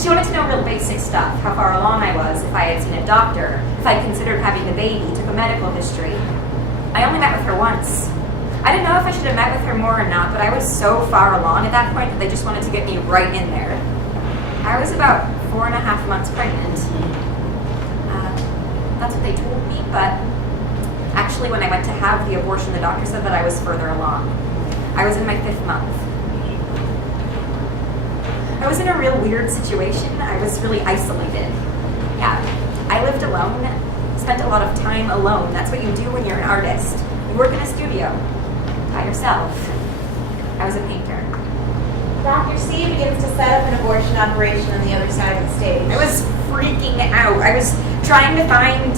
She wanted to know real basic stuff, how far along I was, if I had seen a doctor, if I considered having a baby, took a medical history. I only met with her once. I didn't know if I should have met with her more or not, but I was so far along at that point that they just wanted to get me right in there. I was about 4.5 months pregnant. That's what they told me, but Actually, when I went to have the abortion, the doctor said that I was further along. I was in my 5th month. I was in a real weird situation. I was really isolated. Yeah, I lived alone, spent a lot of time alone. That's what you do when you're an artist. You work in a studio by yourself. I was a painter. Dr. C begins to set up an abortion operation on the other side of the stage. I was freaking out. I was trying to find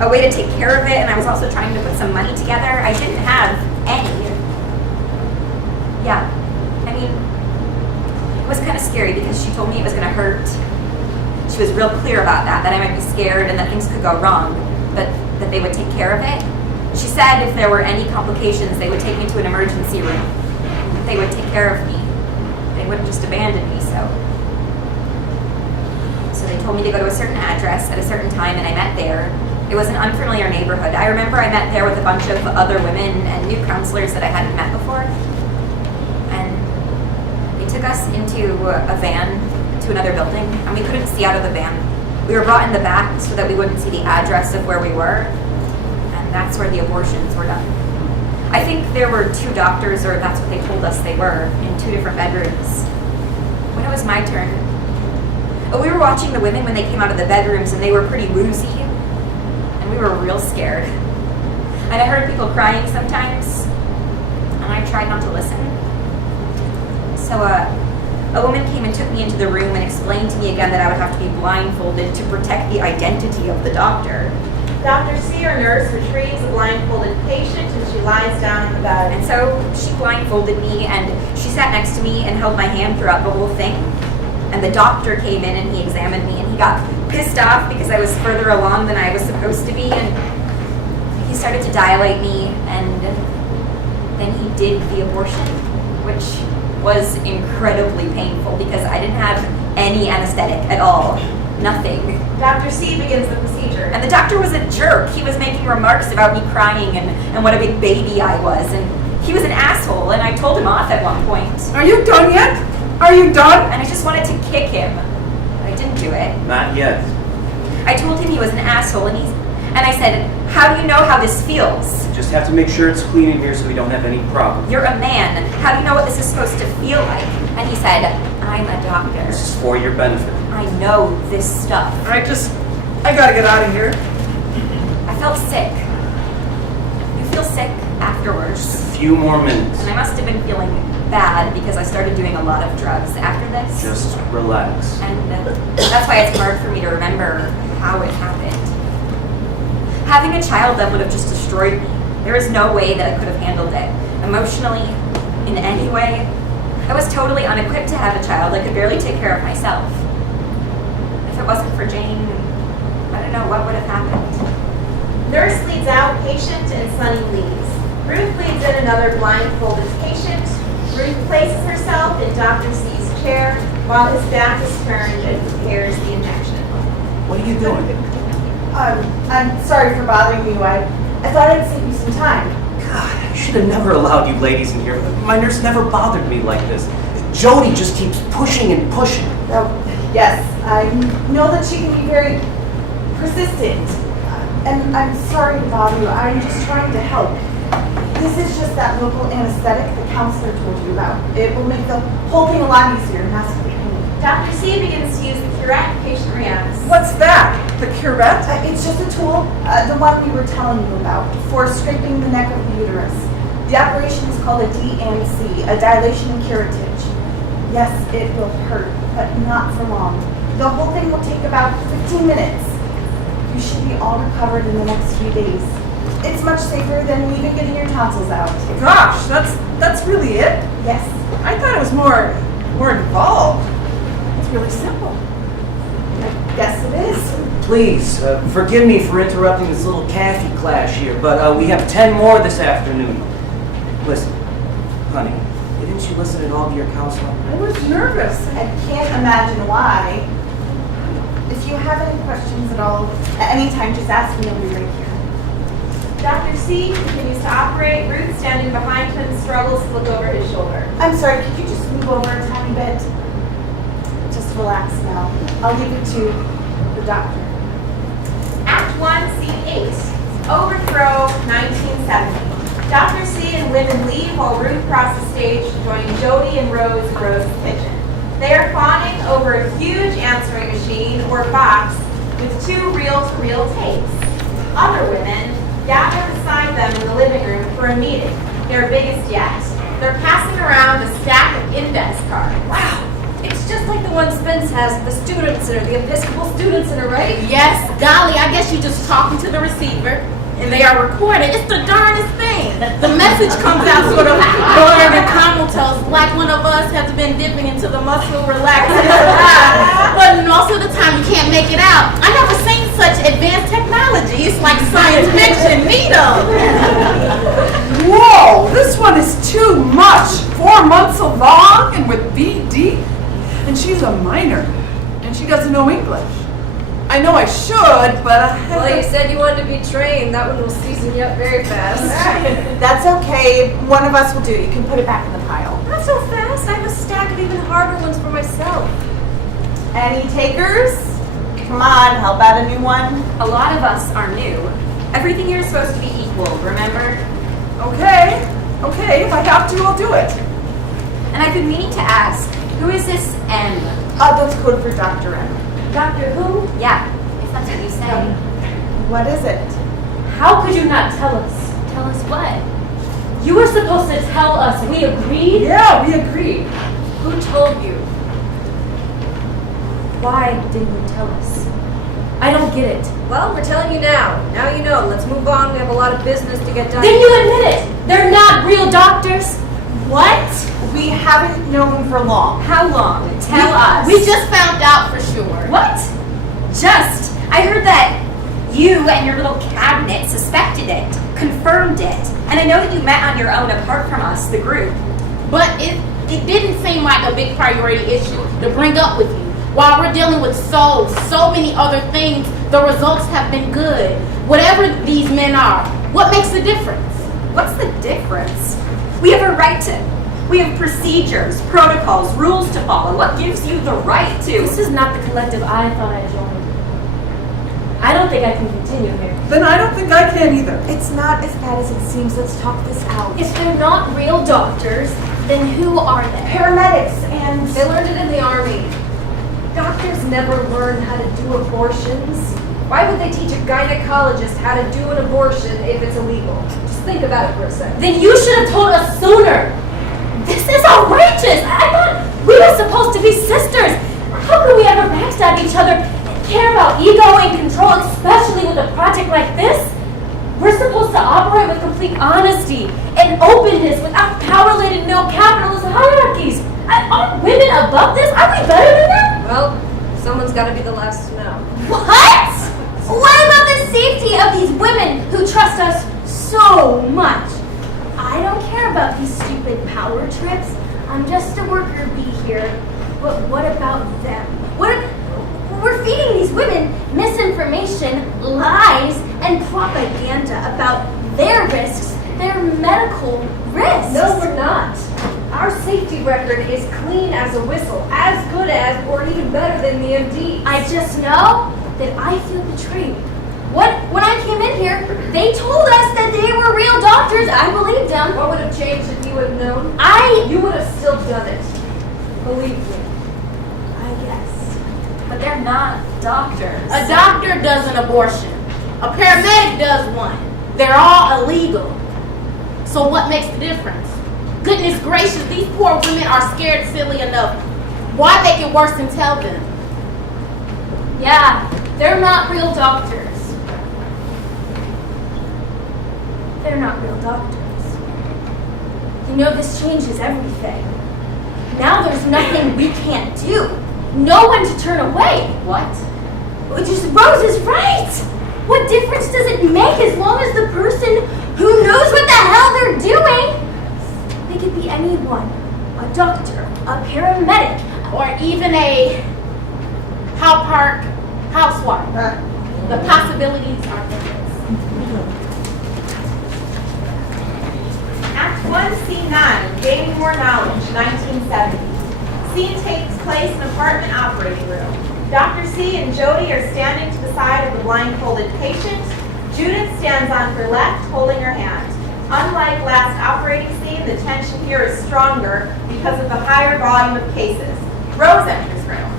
a way to take care of it, and I was also trying to put some money together. I didn't have any. Yeah, I mean, it was kind of scary because she told me it was going to hurt. She was real clear about that I might be scared and that things could go wrong, but that they would take care of it. She said if there were any complications, they would take me to an emergency room. They would take care of me. They wouldn't just abandon me, so they told me to go to a certain address at a certain time, and I met there. It was an unfamiliar neighborhood. I remember I met there with a bunch of other women and new counselors that I hadn't met before. And they took us into a van to another building, and we couldn't see out of the van. We were brought in the back so that we wouldn't see the address of where we were, and that's where the abortions were done. I think there were 2 doctors, or that's what they told us they were, in 2 different bedrooms. When it was my turn, we were watching the women when they came out of the bedrooms, and they were pretty woozy, and we were real scared. And I heard people crying sometimes, and I tried not to listen. So a woman came and took me into the room and explained to me again that I would have to be blindfolded to protect the identity of the doctor. Dr. C, or nurse, retrieves a blindfolded patient and she lies down in the bed. And so she blindfolded me, and she sat next to me and held my hand throughout the whole thing. And the doctor came in and he examined me, and he got pissed off because I was further along than I was supposed to be, and he started to dilate me, and then he did the abortion, which was incredibly painful because I didn't have any anesthetic at all. Nothing. Dr. C begins the procedure. And the doctor was a jerk. He was making remarks about me crying and what a big baby I was, and he was an asshole, and I told him off at one point. Are you done yet? Are you done? And I just wanted to kick him, but I didn't do it. Not yet. I told him he was an asshole, and I said, how do you know how this feels? Just have to make sure it's clean in here so we don't have any problems. You're a man. How do you know what this is supposed to feel like? And he said, I'm a doctor. This is for your benefit. I know this stuff. I gotta get out of here. I felt sick. You feel sick afterwards. Just a few more minutes. And I must have been feeling bad because I started doing a lot of drugs after this. Just relax. And that's why it's hard for me to remember how it happened. Having a child then would have just destroyed me. There is no way that I could have handled it. Emotionally, in any way. I was totally unequipped to have a child. I could barely take care of myself. If it wasn't for Jane, I don't know what would have happened. Nurse leads out patient and Sunny leaves. Ruth leads in another blindfolded patient. Ruth places herself in Dr. C's chair while his back is turned and prepares the injection. What are you doing? I'm sorry for bothering you. I thought I'd save you some time. God, I should have never allowed you ladies in here. My nurse never bothered me like this. Jody just keeps pushing and pushing. Oh, yes, I know that she can be very persistent. And I'm sorry to bother you. I'm just trying to help. This is just that local anesthetic the counselor told you about. It will make the whole thing a lot easier, master pain. Dr. C begins to use the curette. Patient reacts. What's that? The curette? It's just a tool, the one we were telling you about, for scraping the neck of the uterus. The operation is called a D&C, a dilation and curettage. Yes, it will hurt, but not for long. The whole thing will take about 15 minutes. You should be all recovered in the next few days. It's much safer than even getting your tonsils out. Gosh, that's really it? Yes. I thought it was more involved. It's really simple. I guess it is. Please, forgive me for interrupting this little Kathy clash here, but we have 10 more this afternoon. Listen, honey, didn't you listen at all to your counselor? I was nervous. I can't imagine why. If you have any questions at all, at any time, just ask me. I'll be right here. Dr. C continues to operate. Ruth, standing behind him, struggles to look over his shoulder. I'm sorry, could you just move over a tiny bit? Just relax now. I'll leave it to the doctor. Act 1, Scene 8. Overthrow, 1970. Dr. C and women leave while Ruth crosses stage to join Jody and Rose in Rose's kitchen. They are fawning over a huge answering machine or box with 2 reel-to-reel tapes. Other women gather beside them in the living room for a meeting, their biggest yet. They're passing around a stack of index cards. Wow, it's just like the one Spence has at the Student Center, the Episcopal Student Center, right? Yes, golly, I guess you're just talking to the receiver, and they are recorded. It's the darndest thing. The message comes out sort of blurred and comatose, like one of us has been dipping into the muscle relaxer. But most of the time you can't make it out. I never seen such advanced technology. It's like science fiction, neato. Whoa, this one is too much. 4 months along and with BD. And she's a minor. And she doesn't know English. I know I should, but I Well, you haven't. said you wanted to be trained. That one will season you up very fast. That's okay. One of us will do it. You can put it back in the pile. Not so fast. I have a stack of even harder ones for myself. Any takers? Come on, help out a new one. A lot of us are new. Everything here is supposed to be equal, remember? Okay, if I have to, I'll do it. And I've been meaning to ask, who is this M? That's code for Dr. M. Doctor Who? Yeah, if that's what you say. What is it? How could you not tell us? Tell us what? You were supposed to tell us. We agreed? Yeah, we agreed. Who told you? Why didn't you tell us? I don't get it. Well, we're telling you now. Now you know. Let's move on. We have a lot of business to get done. Then you admit it. They're not real doctors. What? We haven't known for long. How long? Tell us. We just found out for sure. What? Just? I heard that you and your little cabinet suspected it, confirmed it, and I know that you met on your own apart from us, the group. But it didn't seem like a big priority issue to bring up with you. While we're dealing with so many other things, the results have been good. Whatever these men are, what makes the difference? What's the difference? We have a right to. We have procedures, protocols, rules to follow. What gives you the right to? This is not the collective I thought I joined. I don't think I can continue here. Then I don't think I can either. It's not as bad as it seems. Let's talk this out. If they're not real doctors, then who are they? Paramedics and... They learned it in the Army. Doctors never learn how to do abortions. Why would they teach a gynecologist how to do an abortion if it's illegal? Just think about it for a second. Then you should have told us sooner. This is outrageous. I thought we were supposed to be sisters. How could we ever backstab each other and care about ego and control, especially with a project like this? We're supposed to operate with complete honesty and openness without power-laden no-capitalist hierarchies. Aren't women above this? Are we better than them? Well, someone's got to be the last to know. What? What about the safety of these women who trust us so much? I don't care about these stupid power trips. I'm just a worker bee here. But what about them? We're feeding these women misinformation, lies, and propaganda about their risks, their medical risks. No, we're not. Our safety record is clean as a whistle, as good as, or even better than the MD. I just know that I feel betrayed. When I came in here, they told us that they were real doctors. I believed them. What would have changed if you would have known? You would have still done it. Believe me. I guess. But they're not doctors. A doctor does an abortion. A paramedic does one. They're all illegal. So what makes the difference? Goodness gracious, these poor women are scared silly enough. Why make it worse than tell them? Yeah, they're not real doctors. They're not real doctors. You know, this changes everything. Now there's nothing we can't do. No one to turn away. What? Rose is right. What difference does it make as long as the person who knows what the hell they're doing? They could be anyone. A doctor, a paramedic, Or even a housewife. The possibilities are endless. Act 1, Scene 9, Gaining More Knowledge, 1970. Scene takes place in apartment operating room. Dr. C and Jody are standing to the side of the blindfolded patient. Judith stands on her left, holding her hand. Unlike last operating scene, the tension here is stronger because of the higher volume of cases. Rose enters room.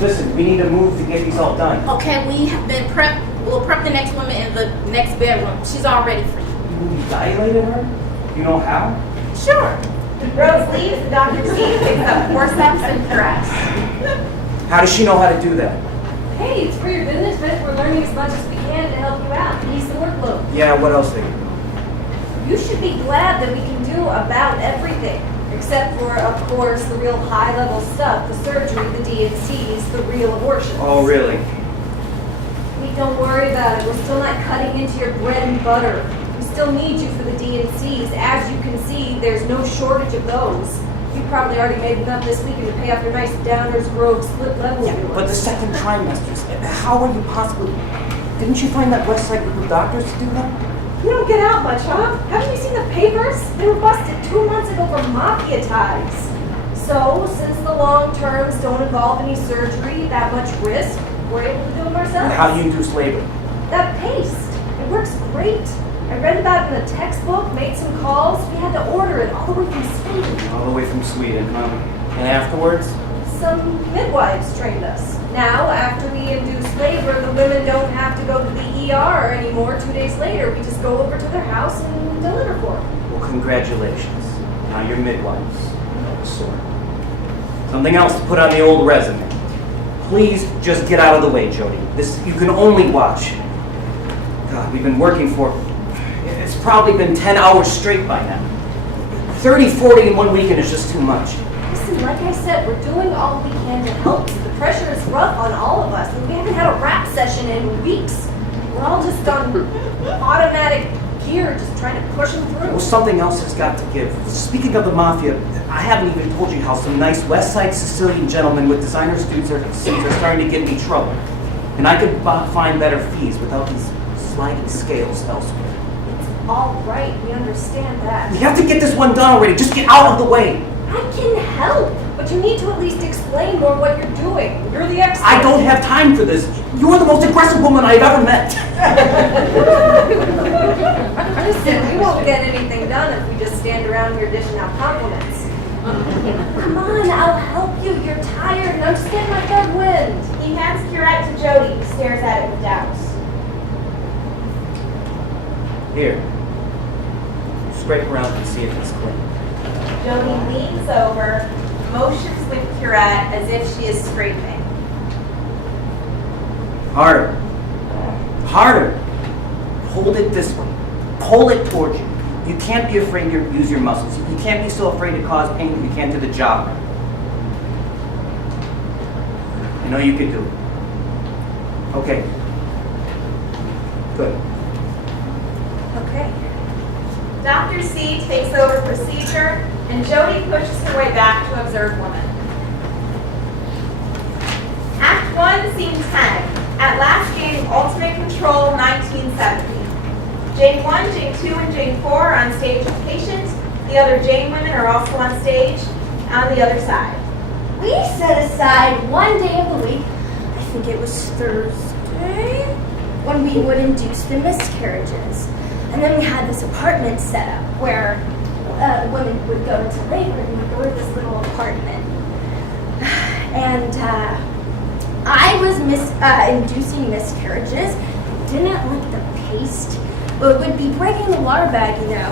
Listen, we need to move to get these all done. Okay, we have been prepped. We'll prep the next woman in the next bedroom. She's all ready for you. You dilated her? You know how? Sure. Rose leaves, and Dr. Z picks up forceps and curettes. How does she know how to do that? Hey, it's for your business, but we're learning as much as we can to help you out. Ease the workload. Yeah, what else they do? You should be glad that we can do about everything. Except for, of course, the real high-level stuff, the surgery, the D&Cs, the real abortions. Oh, really? Don't worry about it. We're still not cutting into your bread and butter. We still need you for the D&Cs. As you can see, there's no shortage of those. You probably already made enough this weekend to pay off your nice Downers Grove split level. Yeah, but the second trimesters, how are you possibly... Didn't you find that West Side group of doctors to do that? You don't get out much, huh? Haven't you seen the papers? They were busted 2 months ago for mafia ties. So, since the long terms don't involve any surgery, that much risk, we're able to do them ourselves. How do you induce labor? That paste, it works great. I read about it in a textbook, made some calls. We had to order it all the way from Sweden. All the way from Sweden, huh? And afterwards? Some midwives trained us. Now, after we induce labor, the women don't have to go to the ER anymore 2 days later. We just go over to their house and deliver for them. Well, congratulations. Now you're midwives. Of a sort. Something else to put on the old resume. Please just get out of the way, Jody. This, you can only watch. God, we've been working for... It's probably been 10 hours straight by now. 30, 40 in 1 weekend is just too much. Listen, like I said, we're doing all we can to help you. The pressure is rough on all of us, and we haven't had a rap session in weeks. We're all just on automatic gear, just trying to push them through. Well, something else has got to give. Speaking of the mafia, I haven't even told you how some nice West Side Sicilian gentlemen with designer suits are starting to get me trouble. And I could find better fees without these sliding scales elsewhere. All right, we understand that. We have to get this one done already. Just get out of the way. I can help, but you need to at least explain more what you're doing. You're the expert. I don't have time for this. You're the most aggressive woman I've ever met. Listen, we won't get anything done if we just stand around here dishing out compliments. Come on, I'll help you. You're tired, and I'm just getting my third wind. He hands curette to Jody, who stares at it with doubt. Here. Scrape around and see if it's clean. Jody leans over, motions with curette as if she is scraping. Harder. Harder. Hold it this way. Pull it towards you. You can't be afraid to use your muscles. You can't be so afraid to cause pain that you can't do the job right. I know you can do it. Okay. Good. Okay. Dr. C takes over procedure, and Jody pushes her way back to observe woman. Act 1, Scene 10. At last Jane Ultimate Control, 1970. Jane 1, Jane 2, and Jane 4 are on stage with patients. The other Jane women are also on stage on the other side. We set aside one day of the week, I think it was Thursday, when we would induce the miscarriages. And then we had this apartment set up where women would go into labor and would go to this little apartment. And I was inducing miscarriages. Didn't like the paste. It would be breaking the water bag, you know,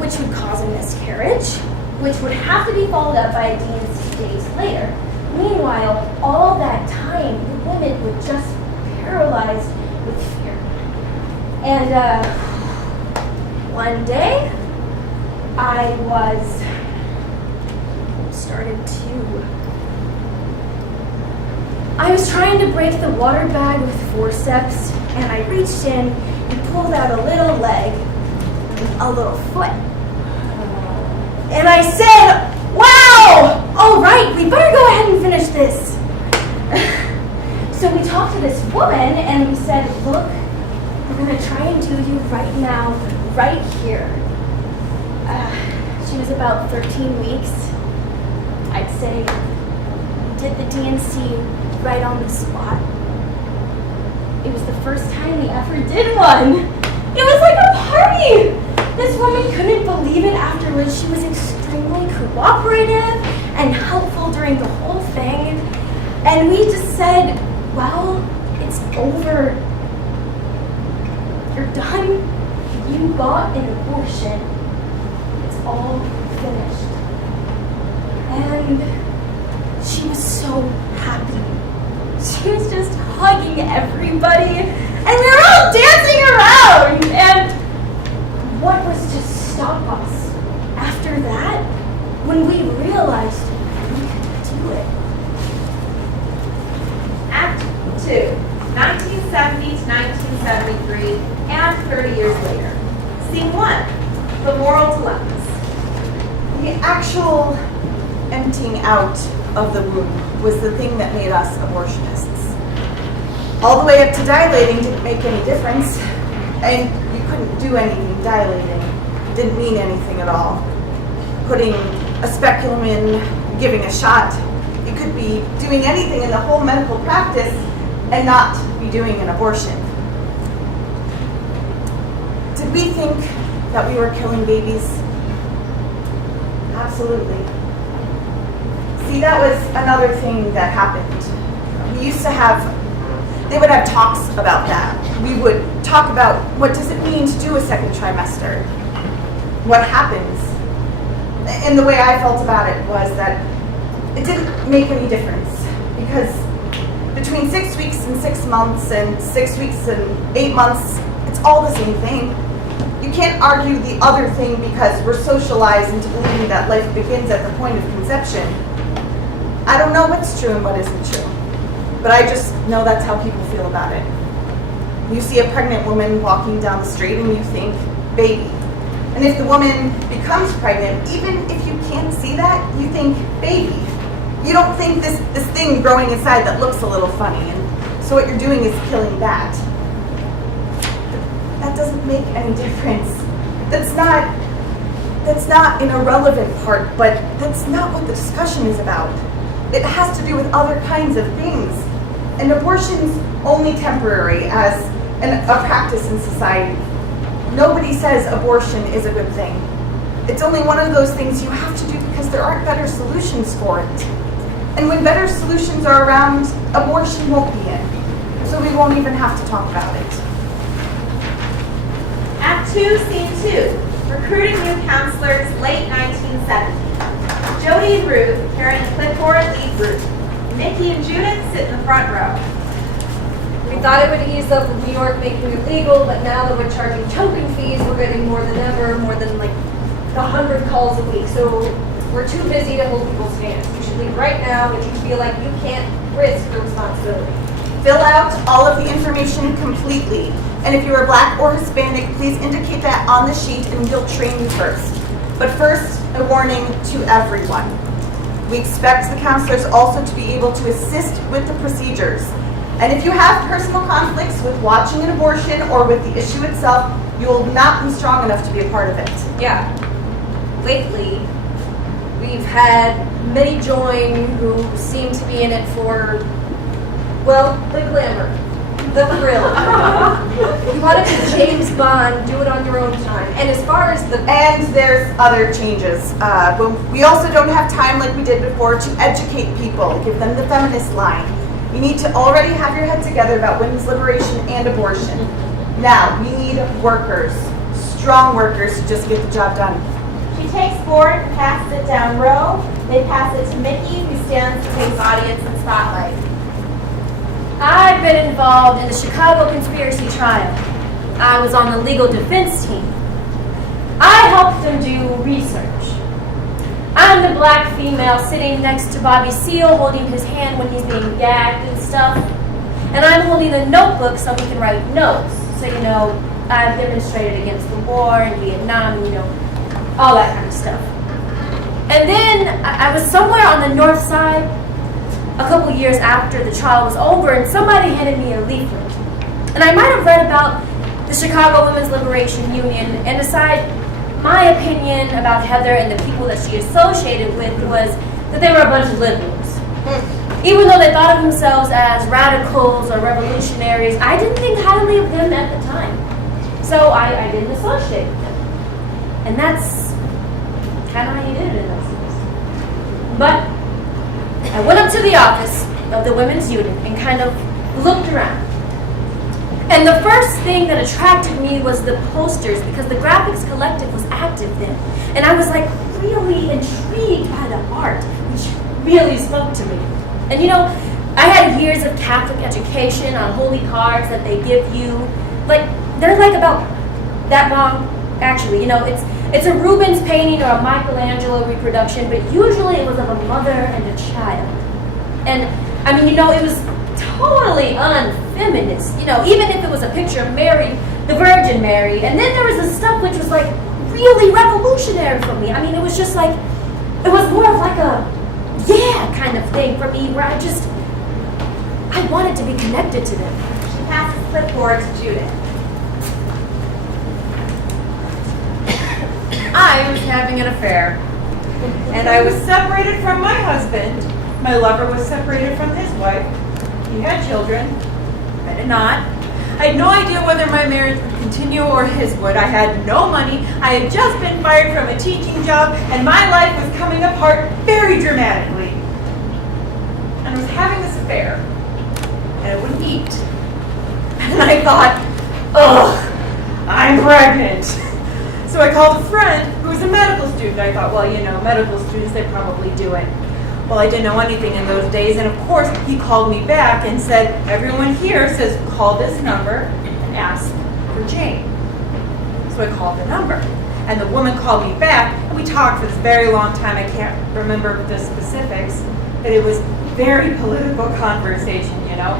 which would cause a miscarriage, which would have to be followed up by a D&C days later. Meanwhile, all that time, the women were just paralyzed with fear. And one day, I was trying to break the water bag with forceps, and I reached in and pulled out a little leg, a little foot. And I said, wow, all right, we better go ahead and finish this. So we talked to this woman and we said, look, we're gonna try and do you right now, right here. She was about 13 weeks. I'd say we did the D&C right on the spot. It was the first time we ever did one. It was like a party. This woman couldn't believe it afterwards. She was extremely cooperative and helpful during the whole thing. And we just said, well, it's over. You're done. You got an abortion. It's all finished. And she was so happy. She was just hugging everybody, and we were all dancing around. And what was to stop us after that, when we realized we could do it? Act 2, 1970 to 1973, and 30 years later. Scene 1, the moral dilemmas. The actual emptying out of the womb was the thing that made us abortionists. All the way up to dilating didn't make any difference, and you couldn't do anything dilating. Didn't mean anything at all. Putting a speculum in, giving a shot, you could be doing anything in the whole medical practice and not be doing an abortion. Did we think that we were killing babies? Absolutely. See, that was another thing that happened. We used to they would have talks about that. We would talk about what does it mean to do a second trimester? What happens? And the way I felt about it was that it didn't make any difference, because between 6 weeks and 6 months and 6 weeks and 8 months, it's all the same thing. You can't argue the other thing because we're socialized into believing that life begins at the point of conception. I don't know what's true and what isn't true, but I just know that's how people feel about it. You see a pregnant woman walking down the street and you think, baby. And if the woman becomes pregnant, even if you can't see that, you think, baby. You don't think this thing growing inside that looks a little funny, and so what you're doing is killing that. That doesn't make any difference. That's not an irrelevant part, but that's not what the discussion is about. It has to do with other kinds of things. And abortion's only temporary as a practice in society. Nobody says abortion is a good thing. It's only one of those things you have to do because there aren't better solutions for it. And when better solutions are around, abortion won't be in. So we won't even have to talk about it. Act 2, Scene 2, recruiting new counselors, late 1970. Jody and Ruth carrying a clipboard lead group. Nikki and Judith sit in the front row. We thought it would ease up with New York making it legal, but now that we're charging token fees, we're getting more than ever, more than like 100 calls a week. So we're too busy to hold people's hands. You should leave right now if you feel like you can't risk the responsibility. Fill out all of the information completely. And if you are Black or Hispanic, please indicate that on the sheet and we'll train you first. But first, a warning to everyone. We expect the counselors also to be able to assist with the procedures. And if you have personal conflicts with watching an abortion or with the issue itself, you will not be strong enough to be a part of it. Yeah. Lately, we've had many join who seem to be in it for, well, the glamour, the thrill. You want to be James Bond, do it on your own time. And as far as And there's other changes. But we also don't have time like we did before to educate people, give them the feminist line. You need to already have your head together about women's liberation and abortion. Now, we need workers, strong workers to just get the job done. She takes board and passes it down row. They pass it to Mickey, who stands to take audience and spotlight. I've been involved in the Chicago conspiracy trial. I was on the legal defense team. I helped them do research. I'm the Black female sitting next to Bobby Seale holding his hand when he's being gagged and stuff. And I'm holding a notebook so we can write notes. So, I've demonstrated against the war in Vietnam, all that kind of stuff. And then I was somewhere on the north side a couple years after the trial was over, and somebody handed me a leaflet. And I might have read about the Chicago Women's Liberation Union and decided my opinion about Heather and the people that she associated with was that they were a bunch of liberals. Even though they thought of themselves as radicals or revolutionaries, I didn't think highly of them at the time. So I didn't associate with them. And that's kind of how you did it in those days. But I went up to the office of the Women's Union and kind of looked around. And the first thing that attracted me was the posters, because the Graphics Collective was active then. And I was like really intrigued by the art, which really spoke to me. And you know, I had years of Catholic education on holy cards that they give you. Like, they're like about that long, actually. You know, it's a Rubens painting or a Michelangelo reproduction, but usually it was of a mother and a child. And I mean, you know, it was totally unfeminist, you know, even if it was a picture of Mary, the Virgin Mary. And then there was this stuff which was like really revolutionary for me. I mean, it was just like, it was more of like a, yeah, kind of thing for me, where I wanted to be connected to them. She passes the clipboard to Judith. I was having an affair, and I was separated from my husband. My lover was separated from his wife. He had children. I did not. I had no idea whether my marriage would continue or his would. I had no money. I had just been fired from a teaching job, and my life was coming apart very dramatically. And I was having this affair, and I wouldn't eat. And I thought, ugh, I'm pregnant. So I called a friend who was a medical student. I thought, well, you know, medical students, they probably do it. Well, I didn't know anything in those days, and of course, he called me back and said, everyone here says, call this number and ask for Jane. So I called the number, and the woman called me back, and we talked for this very long time. I can't remember the specifics, but it was very political conversation, you know.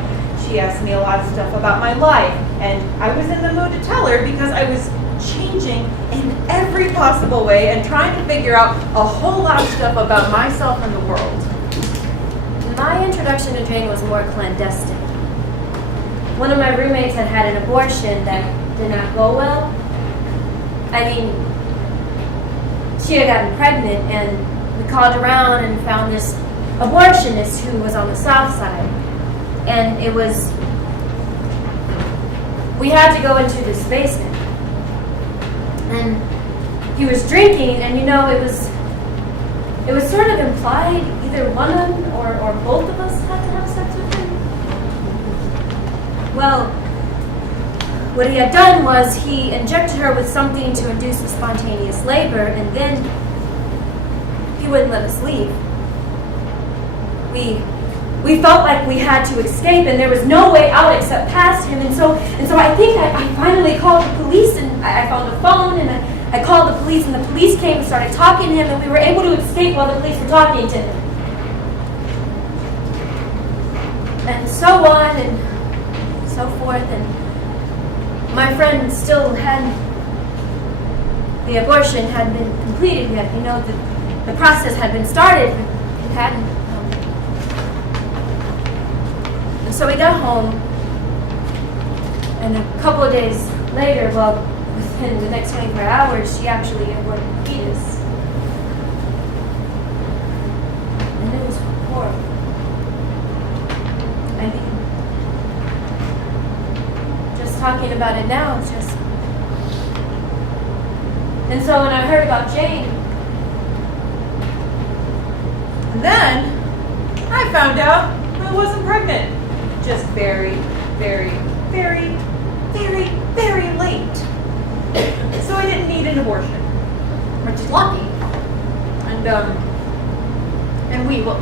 She asked me a lot of stuff about my life, and I was in the mood to tell her because I was changing in every possible way and trying to figure out a whole lot of stuff about myself and the world. My introduction to Jane was more clandestine. One of my roommates had had an abortion that did not go well. I mean, she had gotten pregnant, and we called around and found this abortionist who was on the south side. And it was, we had to go into this basement. And he was drinking, and you know, it was sort of implied either one of them or both of us had to have sex with him. Well, what he had done was he injected her with something to induce a spontaneous labor, and then he wouldn't let us leave. We felt like we had to escape, and there was no way out except past him. And so I think I finally called the police, and I found a phone, and I called the police, and the police came and started talking to him, and we were able to escape while the police were talking to him. And so on and so forth, and my friend still had, the abortion had been completed yet, you know, the process had been started, but it hadn't. And so we got home, and a couple of days later, well, within the next 24 hours, she actually aborted the fetus. And it was horrible. I mean, just talking about it now, it's just... And so when I heard about Jane... And then I found out I wasn't pregnant. Just very, very, very, very, very late. So I didn't need an abortion, which is lucky. And we, well,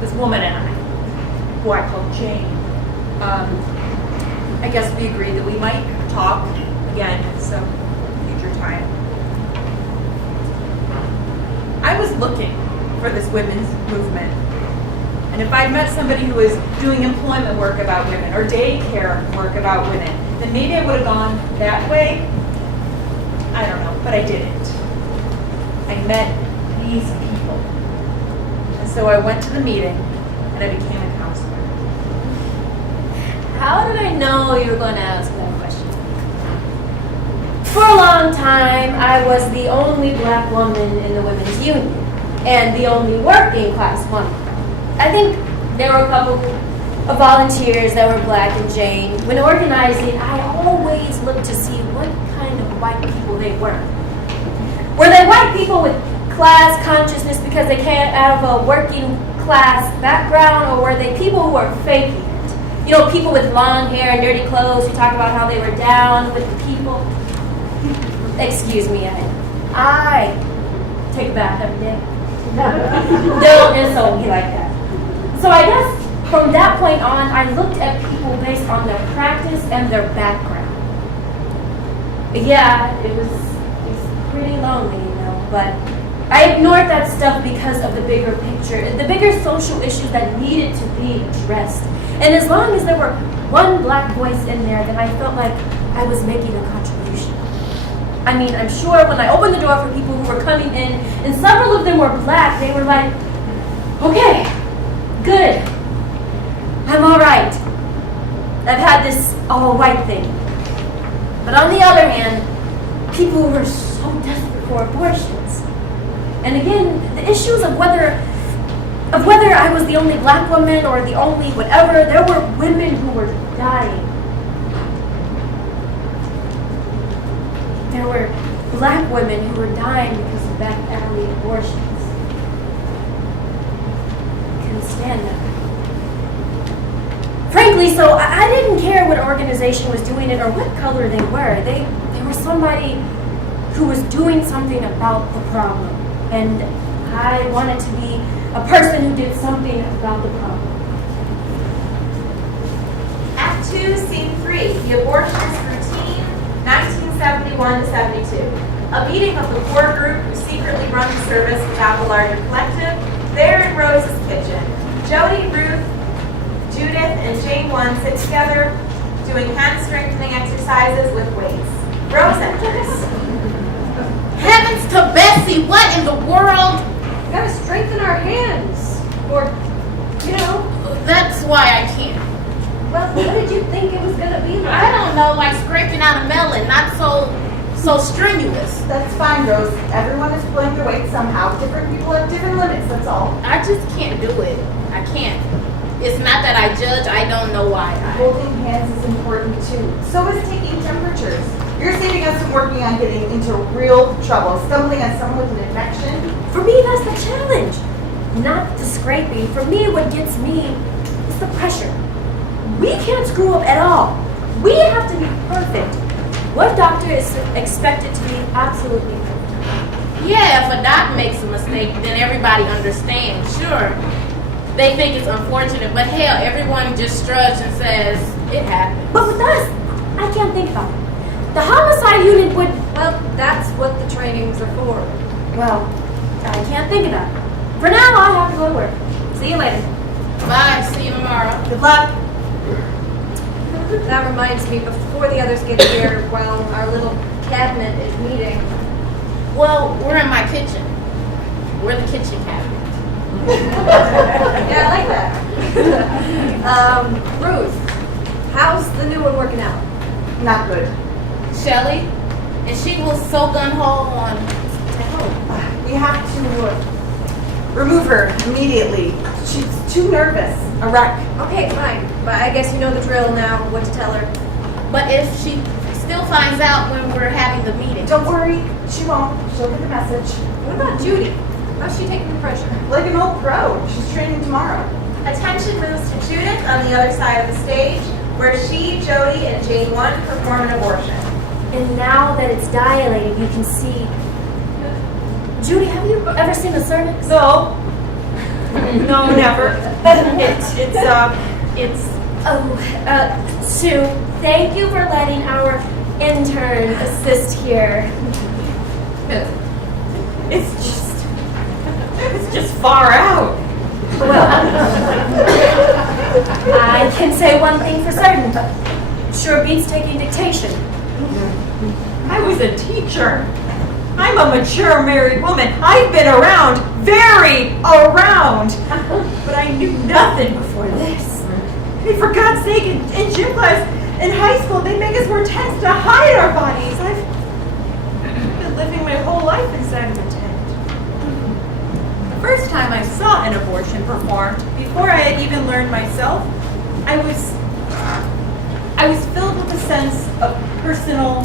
this woman and I, who I called Jane, I guess we agreed that we might talk again at some future time. I was looking for this women's movement. And if I'd met somebody who was doing employment work about women or daycare work about women, then maybe I would have gone that way. I don't know, but I didn't. I met these people. And so I went to the meeting and I became a counselor. How did I know you were going to ask that question? For a long time, I was the only black woman in the women's union and the only working class woman. I think there were a couple of volunteers that were Black and Jane. When organizing, I always looked to see what kind of white people they were. Were they white people with class consciousness because they came out of a working class background, or were they people who were faking it? You know, people with long hair and dirty clothes who talk about how they were down with the people. Excuse me, I take a bath every day. Don't insult me like that. So I guess from that point on, I looked at people based on their practice and their background. Yeah, it was pretty lonely, you know, but I ignored that stuff because of the bigger picture, the bigger social issues that needed to be addressed. And as long as there were one Black voice in there, then I felt like I was making a contribution. I mean, I'm sure when I opened the door for people who were coming in, and several of them were Black, they were like, okay, good, I'm all right. I've had this all white thing. But on the other hand, people were so desperate for abortions. And again, the issues of whether I was the only Black woman or the only whatever, there were women who were dying. There were Black women who were dying because of back alley abortions. I couldn't stand that. Frankly, so I didn't care what organization was doing it or what color they were. They were somebody who was doing something about the problem. And I wanted to be a person who did something about the problem. Act 2, Scene 3, The Abortionist Routine, 1971 to 72. A meeting of the core group who secretly run the service without the larger collective, there in Rose's kitchen. Jody, Ruth, Judith, and Jane 1 sit together doing hand strengthening exercises with weights. Rose enters. Heavens to Bessie, what in the world? We gotta strengthen our hands. Or, you know, That's why I can't. well, what did you think it was gonna be like? I don't know, like scraping out a melon, not so strenuous. That's fine, Rose. Everyone is pulling their weight somehow. Different people have different limits, that's all. I just can't do it. I can't. It's not that I judge, I don't know why. Holding hands is important too. So is taking temperatures. You're saving us from working on getting into real trouble, stumbling on someone with an infection. For me, that's the challenge. Not the scraping. For me, what gets me is the pressure. We can't screw up at all. We have to be perfect. What doctor is expected to be absolutely perfect? Yeah, if a doc makes a mistake, then everybody understands. Sure, they think it's unfortunate, but hell, everyone just shrugs and says, it happened. But with us, I can't think about it. The homicide unit would, Well, that's what the trainings are for. well, I can't think of that. For now, I have to go to work. See you later. Bye, see you tomorrow. Good luck. That reminds me, before the others get here, while our little cabinet is meeting. Well, we're in my kitchen. We're the kitchen cabinet. Yeah, I like that. Ruth, how's the new one working out? Not good. Shelly, and she was so gun-ho on to help. We have to remove her immediately. She's too nervous. A wreck. Okay, fine. But I guess you know the drill now, what to tell her. But if she still finds out when we're having the meeting. Don't worry, she won't. She'll get the message. What about Judy? How's she taking the pressure? Like an old pro. She's training tomorrow. Attention moves to Judith on the other side of the stage, where she, Jody, and Jane 1 perform an abortion. And now that it's dilated, you can see. Judy, have you ever seen a cervix? No. No, never. It's Sue, thank you for letting our intern assist here. it's just far out. Well, I can say one thing for certain. Sure beats taking dictation. I was a teacher. I'm a mature married woman. I've been around, very around. But I knew nothing before this. And for God's sake, in gym class, in high school, they make us wear tents to hide our bodies. I've been living my whole life inside of a tent. first time I saw an abortion performed, before I had even learned myself, I was filled with a sense of personal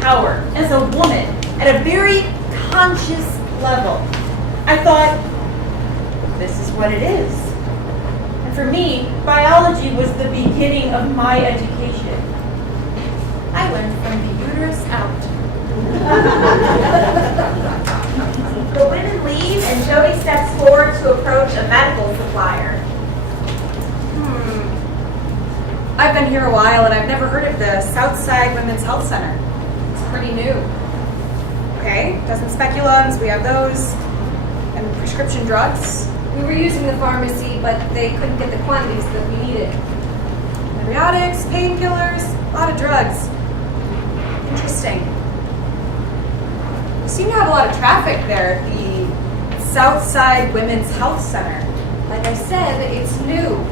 power as a woman at a very conscious level. I thought, this is what it is. And for me, biology was the beginning of my education. I learned from the uterus out. The women leave and Jody steps forward to approach a medical supplier. I've been here a while and I've never heard of the Southside Women's Health Center. It's pretty new. Okay, dozen speculums, we have those. And prescription drugs. We were using the pharmacy, but they couldn't get the quantities that we needed. Antibiotics, painkillers, a lot of drugs. Interesting. You seem to have a lot of traffic there at the Southside Women's Health Center. Like I said, it's new.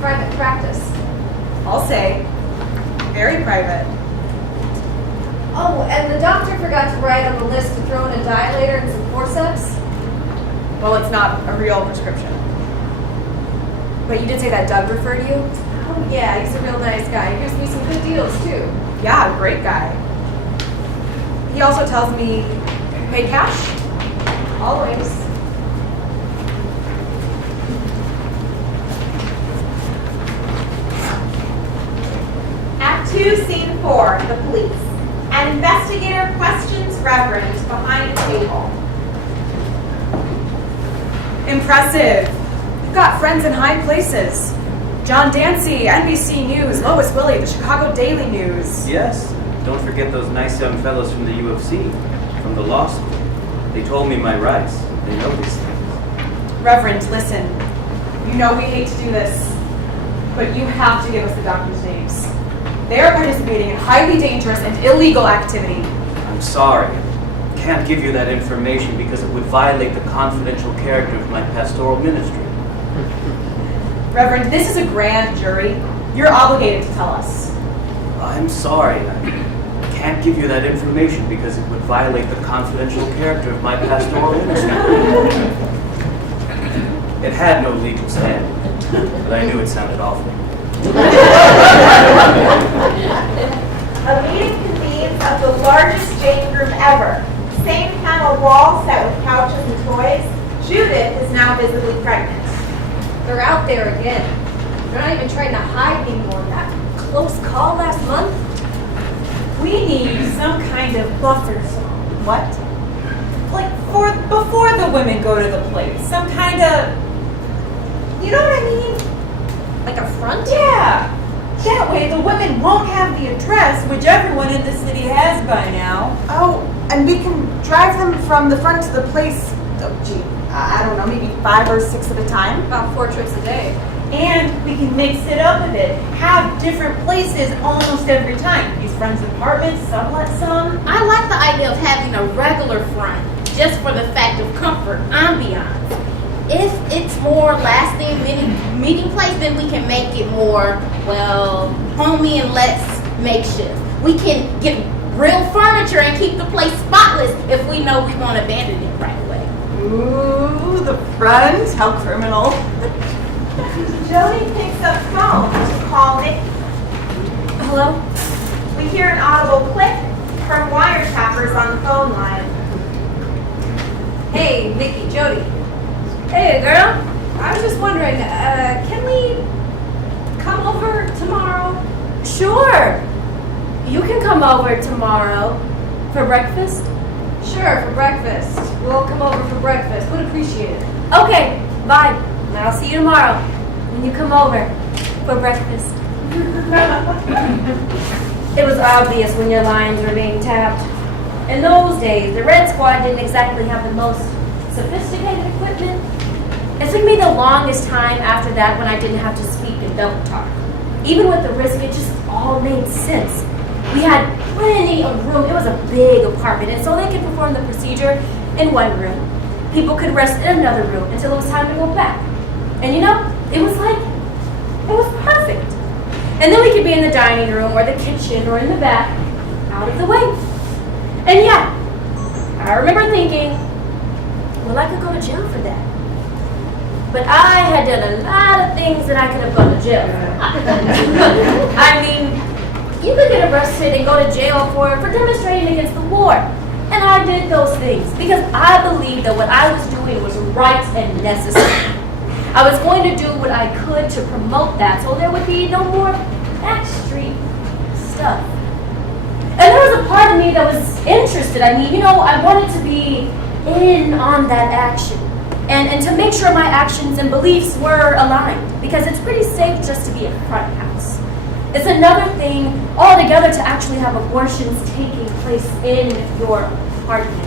Private practice. I'll say, very private. Oh, and the doctor forgot to write on the list to throw in a dilator and some forceps. Well, it's not a real prescription. But you did say that Doug referred you? Oh yeah, he's a real nice guy. He gives me some good deals too. Yeah, great guy. He also tells me, pay cash? Always. Act 2, Scene 4, the police. An investigator questions Reverend behind a table. Impressive. You've got friends in high places. John Dancy, NBC News, Lois Willie, the Chicago Daily News. Yes, don't forget those nice young fellows from the UFC, from the law school. They told me my rights. They know these things. Reverend, listen. You know we hate to do this, but you have to give us the doctors' names. They are participating in highly dangerous and illegal activity. I'm sorry. I can't give you that information because it would violate the confidential character of my pastoral ministry. Reverend, this is a grand jury. You're obligated to tell us. I'm sorry. I can't give you that information because it would violate the confidential character of my pastoral ministry. It had no legal standing, but I knew it sounded awful. A meeting convenes of the largest Jane group ever. Same panel wall set with couches and toys. Judith is now visibly pregnant. They're out there again. They're not even trying to hide anymore. That close call last month? We need some kind of buffer zone. What? Like before the women go to the place. Some kind of, you know what I mean? Like a front? Yeah. That way the women won't have the address, which everyone in the city has by now. Oh, and we can drive them from the front to the place, I don't know, maybe 5 or 6 at a time? About 4 trips a day. And we can mix it up a bit. Have different places almost every time. These friends' apartments, sublet some. I like the idea of having a regular front, just for the fact of comfort, ambiance. If it's more lasting meeting place, then we can make it more, well, homey and less makeshift. We can get real furniture and keep the place spotless if we know we won't abandon it right away. Ooh, the front? How criminal. Jody picks up phone to call Nick. Hello? We hear an audible click from wiretappers on the phone line. Hey, Nikki, Jody. Hey, girl. I was just wondering, can we come over tomorrow? Sure. You can come over tomorrow for breakfast. Sure, for breakfast. We'll come over for breakfast. Would appreciate it. Okay, bye. I'll see you tomorrow when you come over for breakfast. It was obvious when your lines were being tapped. In those days, the Red Squad didn't exactly have the most sophisticated equipment. It took me the longest time after that when I didn't have to speak in double talk. Even with the risk, it just all made sense. We had plenty of room. It was a big apartment, and so they could perform the procedure in one room. People could rest in another room until it was time to go back. And you know, it was perfect. And then we could be in the dining room or the kitchen or in the back, out of the way. And yeah, I remember thinking, well, I could go to jail for that. But I had done a lot of things that I could have gone to jail for. I mean, you could get arrested and go to jail for demonstrating against the war. And I did those things because I believed that what I was doing was right and necessary. I was going to do what I could to promote that so there would be no more backstreet stuff. And there was a part of me that was interested. I mean, I wanted to be in on that action. And to make sure my actions and beliefs were aligned, because it's pretty safe just to be a front house. It's another thing altogether to actually have abortions taking place in your apartment.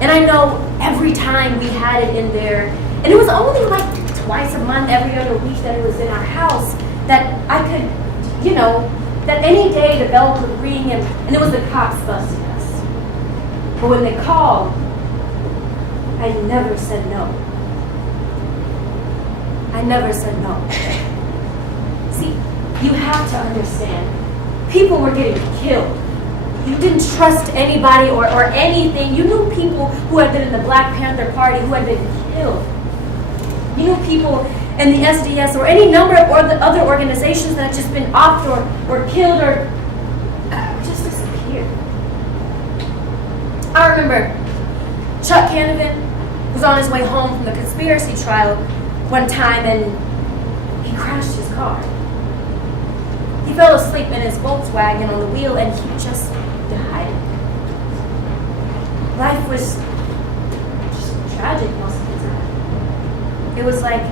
And I know every time we had it in there, and it was only like twice a month, every other week that it was in our house, that I could, that any day the bell could ring and it was the cops busting us. But when they called, I never said no. I never said no. See, you have to understand, people were getting killed. You didn't trust anybody or anything. You knew people who had been in the Black Panther Party who had been killed. You knew people in the SDS or any number of other organizations that had just been offed or killed or just disappeared. I remember Chuck Canavan was on his way home from the conspiracy trial one time and he crashed his car. He fell asleep in his Volkswagen on the wheel and he just died. Life was just tragic most of the time. It was like,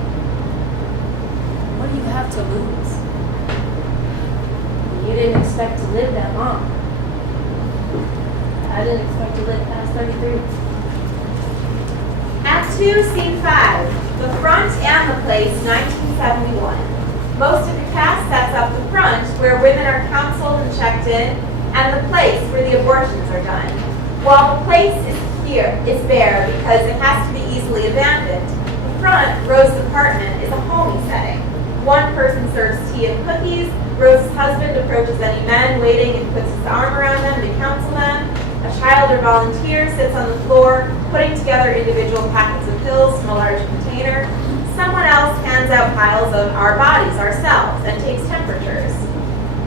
what do you have to lose? You didn't expect to live that long. I didn't expect to live past 33. Act 2, Scene 5, The Front and the Place, 1971. Most of the cast sets up the front, where women are counseled and checked in, and the place where the abortions are done. While the place is bare because it has to be easily abandoned, the front, Rose's apartment, is a homey setting. One person serves tea and cookies, Rose's husband approaches any men waiting and puts his arm around them to counsel them. A child or volunteer sits on the floor, putting together individual packets of pills from a large container. Someone else hands out piles of our bodies ourselves and takes temperatures.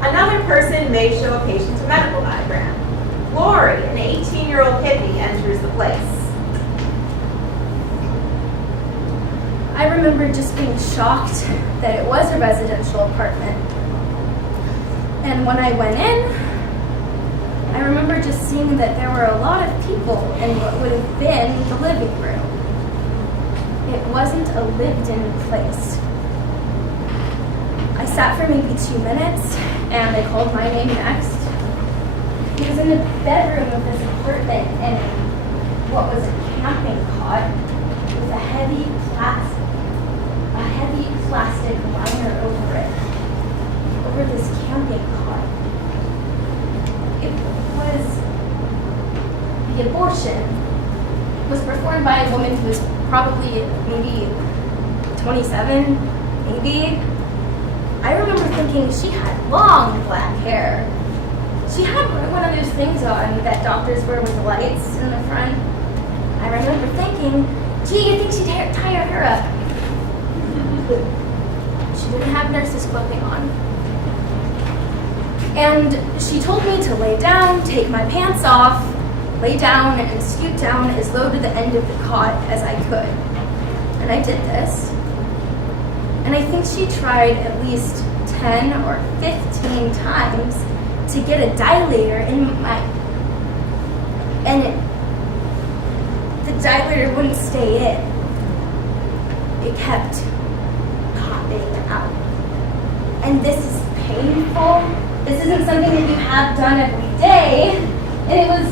Another person may show a patient a medical diagram. Lori, an 18-year-old hippie, enters the place. I remember just being shocked that it was a residential apartment. And when I went in, I remember just seeing that there were a lot of people in what would have been the living room. It wasn't a lived-in place. I sat for maybe 2 minutes, and they called my name next. He was in the bedroom of this apartment in what was a camping cot with a heavy plastic liner over it, over this camping cot. The abortion was performed by a woman who was probably maybe 27, maybe. I remember thinking she had long black hair. She had one of those things on that doctors wear with the lights in the front. I remember thinking, gee, you think she'd tie her hair up? She didn't have nurse's clothing on. And she told me to lay down, take my pants off, lay down and scoot down as low to the end of the cot as I could. And I did this. And I think she tried at least 10 or 15 times to get a dilator in my... And the dilator wouldn't stay in. It kept popping out. And this is painful. This isn't something that you have done every day. And it was,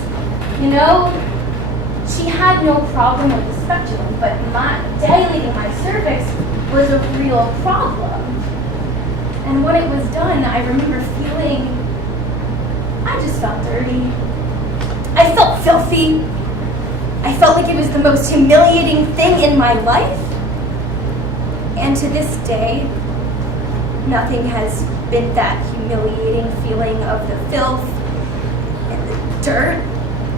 she had no problem with the speculum, but dilating my cervix was a real problem. And when it was done, I remember feeling, I just felt dirty. I felt filthy. I felt like it was the most humiliating thing in my life. And to this day, nothing has been that humiliating feeling of the filth and the dirt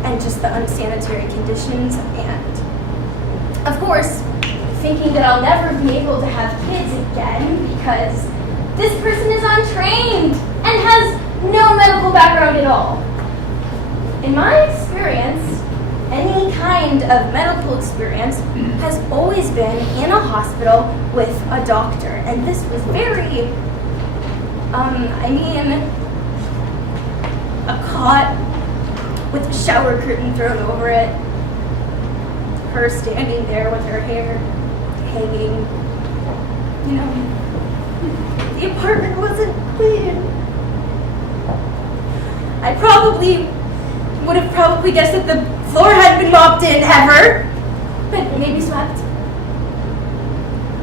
and just the unsanitary conditions. And of course, thinking that I'll never be able to have kids again because this person is untrained and has no medical background at all. In my experience, any kind of medical experience has always been in a hospital with a doctor. And this was very, a cot with a shower curtain thrown over it. Her standing there with her hair hanging. You know, the apartment wasn't clean. I would have probably guessed that the floor hadn't been mopped in ever, but maybe swept.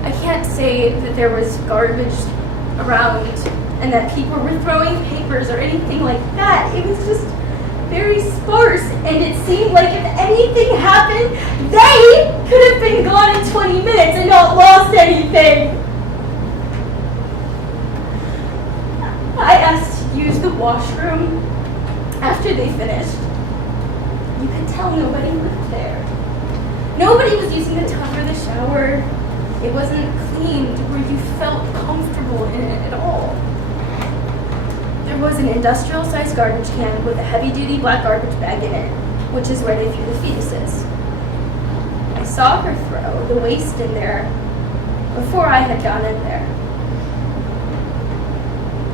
I can't say that there was garbage around and that people were throwing papers or anything like that. It was just very sparse, and it seemed like if anything happened, they could have been gone in 20 minutes and not lost anything. I asked to use the washroom after they finished. You could tell nobody lived there. Nobody was using the tub or the shower. It wasn't clean to where you felt comfortable in it at all. There was an industrial-sized garbage can with a heavy-duty black garbage bag in it, which is where they threw the fetuses. I saw her throw the waste in there before I had gone in there.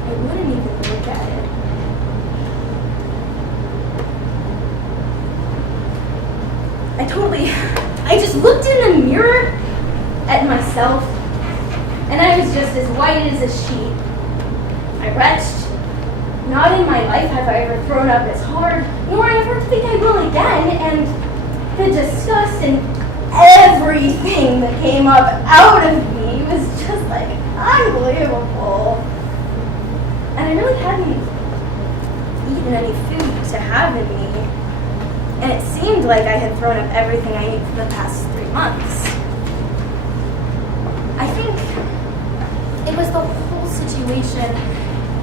I wouldn't even look at it. I just looked in the mirror at myself, and I was just as white as a sheet. I retched. Not in my life have I ever thrown up as hard, nor I ever think I will again, and the disgust and everything that came up out of me was just like unbelievable. And I really hadn't eaten any food to have in me. And it seemed like I had thrown up everything I ate for the past 3 months. I think it was the whole situation,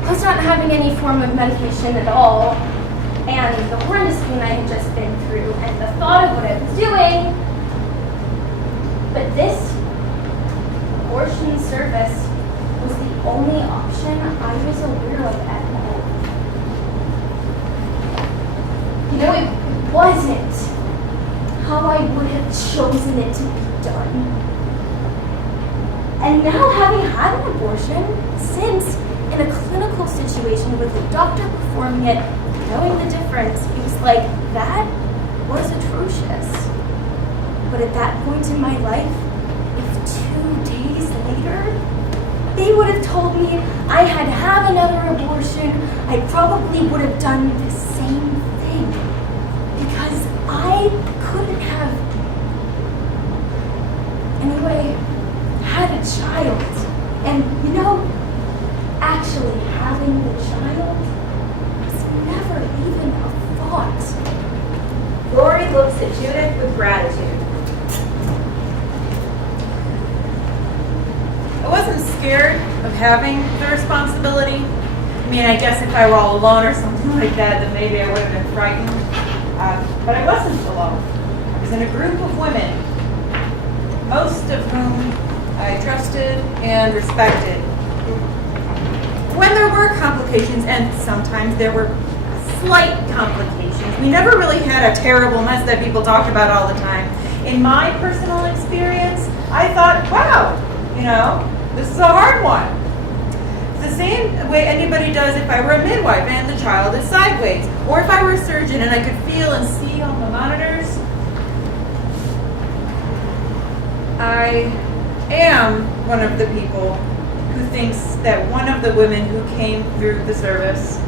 plus not having any form of medication at all, and the horrendous pain I had just been through, and the thought of what I was doing. But this abortion service was the only option I was aware of at all. You know, it wasn't how I would have chosen it to be done. And now, having had an abortion, since in a clinical situation with a doctor performing it, knowing the difference, it was like, that was atrocious. But at that point in my life, if 2 days later, they would have told me I had had another abortion, I probably would have done the same thing. Because I couldn't have, anyway, had a child. And you know, actually having the child was never even a thought. Lori looks at Judith with gratitude. I wasn't scared of having the responsibility. I mean, I guess if I were all alone or something like that, then maybe I would have been frightened. But I wasn't alone. I was in a group of women, most of whom I trusted and respected. When there were complications, and sometimes there were slight complications, we never really had a terrible mess that people talked about all the time. In my personal experience, I thought, wow, you know, this is a hard one. It's the same way anybody does if I were a midwife and the child is sideways, or if I were a surgeon and I could feel and see on the monitors. I am one of the people who thinks that one of the women who came through the service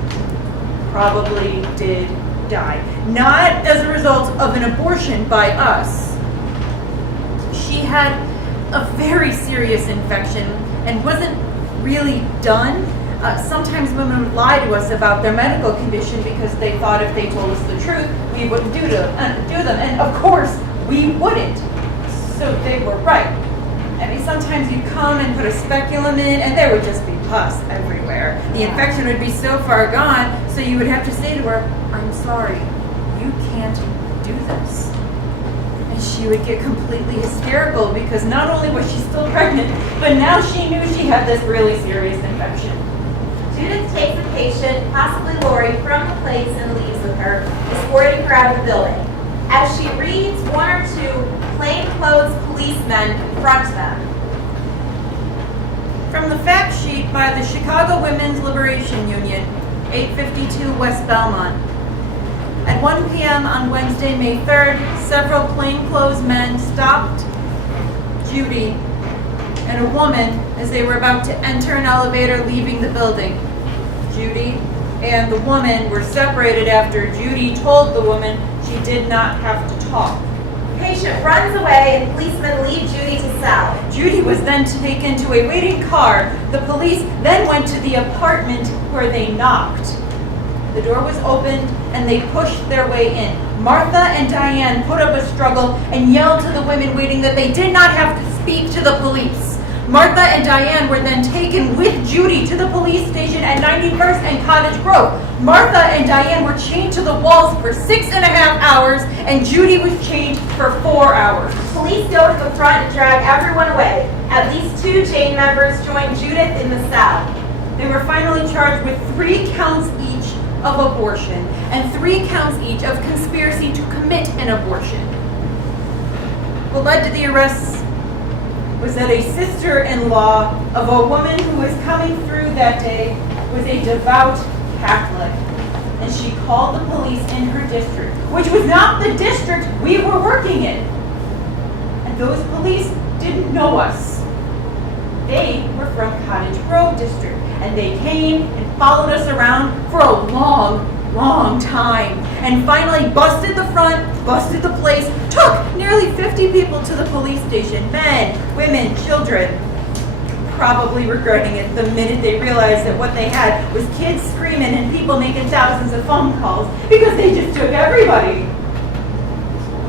probably did die. Not as a result of an abortion by us. She had a very serious infection and wasn't really done. Sometimes women would lie to us about their medical condition because they thought if they told us the truth, we wouldn't do them. And of course, we wouldn't. So they were right. I mean, sometimes you'd come and put a speculum in, and there would just be pus everywhere. The infection would be so far gone, so you would have to say to her, I'm sorry, you can't do this. And she would get completely hysterical because not only was she still pregnant, but now she knew she had this really serious infection. Judith takes the patient, possibly Lori, from the place and leaves with her, escorting her out of the building. As she reads, one or two plainclothes policemen confront them. From the fact sheet by the Chicago Women's Liberation Union, 852 West Belmont. At 1 p.m. on Wednesday, May 3rd, several plainclothes men stopped Judy and a woman as they were about to enter an elevator leaving the building. Judy and the woman were separated after Judy told the woman she did not have to talk. The patient runs away and policemen lead Judy to cell. Judy was then taken to a waiting car. The police then went to the apartment where they knocked. The door was opened and they pushed their way in. Martha and Diane put up a struggle and yelled to the women waiting that they did not have to speak to the police. Martha and Diane were then taken with Judy to the police station at 91st and Cottage Grove. Martha and Diane were chained to the walls for 6.5 hours and Judy was chained for 4 hours. Police go to the front and drag everyone away. At least 2 chain members join Judith in the cell. They were finally charged with 3 counts each of abortion and 3 counts each of conspiracy to commit an abortion. What led to the arrests was that a sister-in-law of a woman who was coming through that day was a devout Catholic, and she called the police in her district, which was not the district we were working in. And those police didn't know us. They were from Cottage Grove district, and they came and followed us around for a long time, and finally busted the front, busted the place, took nearly 50 people to the police station, men, women, children, probably regretting it the minute they realized that what they had was kids screaming and people making thousands of phone calls because they just took everybody.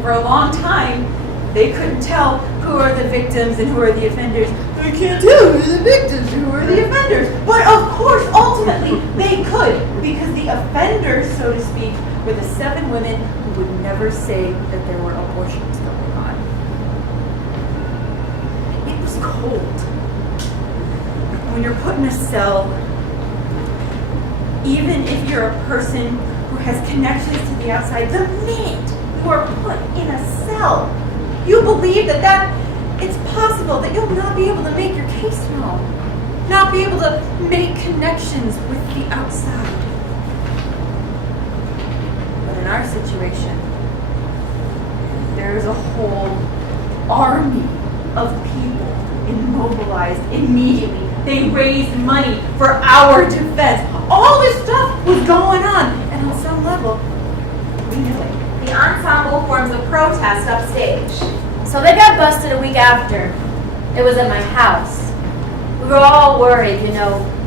For a long time, they couldn't tell who are the victims and who are the offenders. I can't tell who are the victims, who are the offenders. But of course, ultimately, they could, because the offenders, so to speak, were the 7 women who would never say that there were abortions going on. It was cold. When you're put in a cell, even if you're a person who has connections to the outside, the minute you are put in a cell, you believe that it's possible that you'll not be able to make your case known, not be able to make connections with the outside. But in our situation, there's a whole army of people immobilized immediately. They raised money for our defense. All this stuff was going on, and on some level, we knew it. The ensemble forms a protest upstage. So they got busted a week after. It was at my house. We were all worried,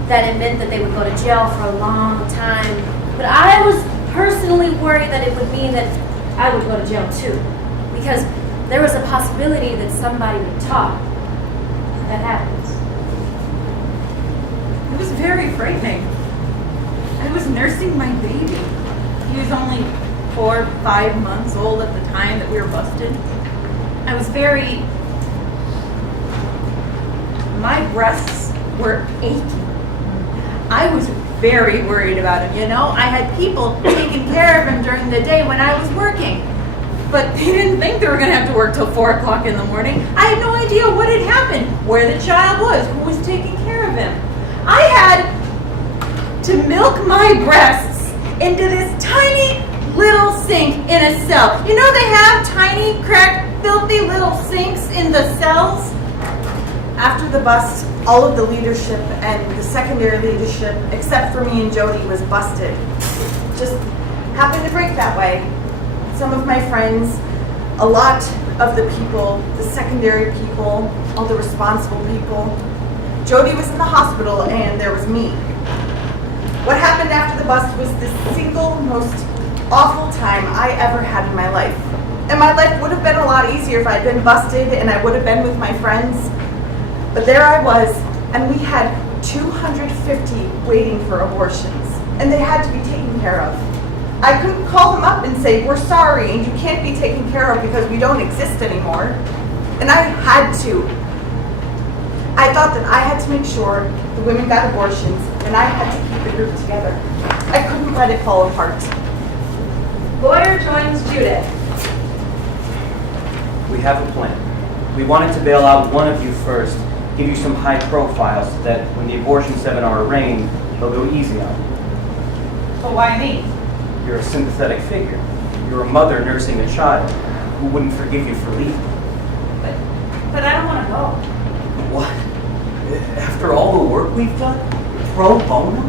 that it meant that they would go to jail for a long time. But I was personally worried that it would mean that I would go to jail too. Because there was a possibility that somebody would talk. That happens. It was very frightening. I was nursing my baby. He was only 4 or 5 months old at the time that we were busted. I was my breasts were aching. I was very worried about him, I had people taking care of him during the day when I was working. But they didn't think they were going to have to work till 4 o'clock in the morning. I had no idea what had happened, where the child was, who was taking care of him. I had to milk my breasts into this tiny little sink in a cell. They have tiny, cracked, filthy little sinks in the cells? After the bust, all of the leadership and the secondary leadership, except for me and Jody, was busted. Just happened to break that way. Some of my friends, a lot of the people, the secondary people, all the responsible people. Jody was in the hospital and there was me. What happened after the bust was the single most awful time I ever had in my life. And my life would have been a lot easier if I'd been busted and I would have been with my friends. But there I was, and we had 250 waiting for abortions, and they had to be taken care of. I couldn't call them up and say, we're sorry and you can't be taken care of because we don't exist anymore. And I had to. I thought that I had to make sure the women got abortions and I had to keep the group together. I couldn't let it fall apart. Lawyer joins Judith. We have a plan. We wanted to bail out one of you first, give you some high profiles so that when the abortion 7 are arraigned, they'll go easy on you. But why me? You're a sympathetic figure. You're a mother nursing a child who wouldn't forgive you for leaving. But I don't want to go. What? After all the work we've done? Pro bono?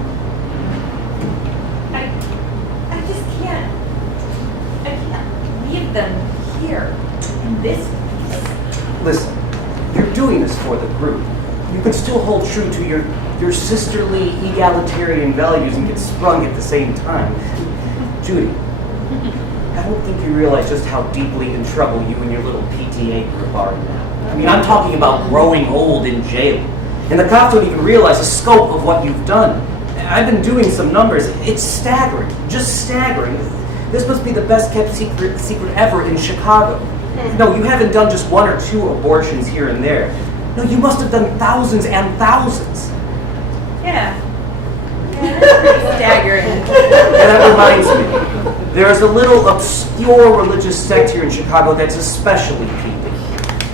I just can't. I can't leave them here in this place. Listen, you're doing this for the group. You can still hold true to your sisterly, egalitarian values and get sprung at the same time. Judy, I don't think you realize just how deeply in trouble you and your little PTA group are now. I mean, I'm talking about growing old in jail. And the cops don't even realize the scope of what you've done. I've been doing some numbers. It's staggering, just staggering. This must be the best kept secret ever in Chicago. No, you haven't done just 1 or 2 abortions here and there. No, you must have done thousands and thousands. Yeah. That's pretty staggering. And that reminds me, there's a little obscure religious sect here in Chicago that's especially peeping.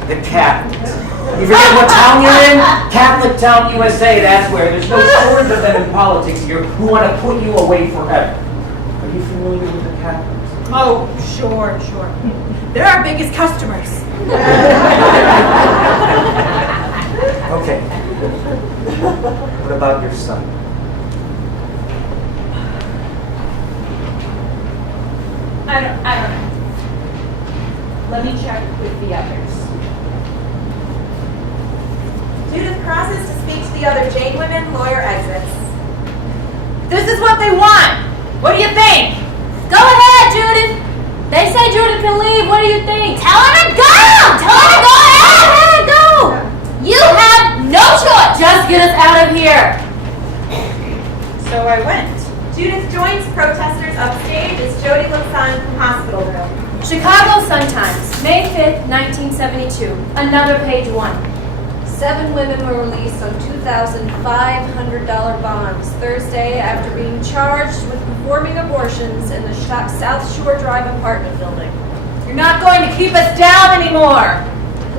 The Catholics. You forget what town you're in? Catholic Town, USA, that's where. There's no shortage of them in politics here who want to put you away forever. Are you familiar with the Catholics? Oh, sure. They're our biggest customers. Okay. What about your son? I don't know. Let me check with the others. Judith crosses to speak to the other Jane women. Lawyer exits. This is what they want. What do you think? Go ahead, Judith. They say Judith can leave. What do you think? Tell her to go. Tell her to go ahead. Let her go. You have no choice. Just get us out of here. So I went. Judith joins protesters upstage as Jody looks on from hospital room. Chicago Sun-Times, May 5th, 1972. Another page 1. 7 women were released on $2,500 bonds Thursday after being charged with performing abortions in the South Shore Drive apartment building. You're not going to keep us down anymore.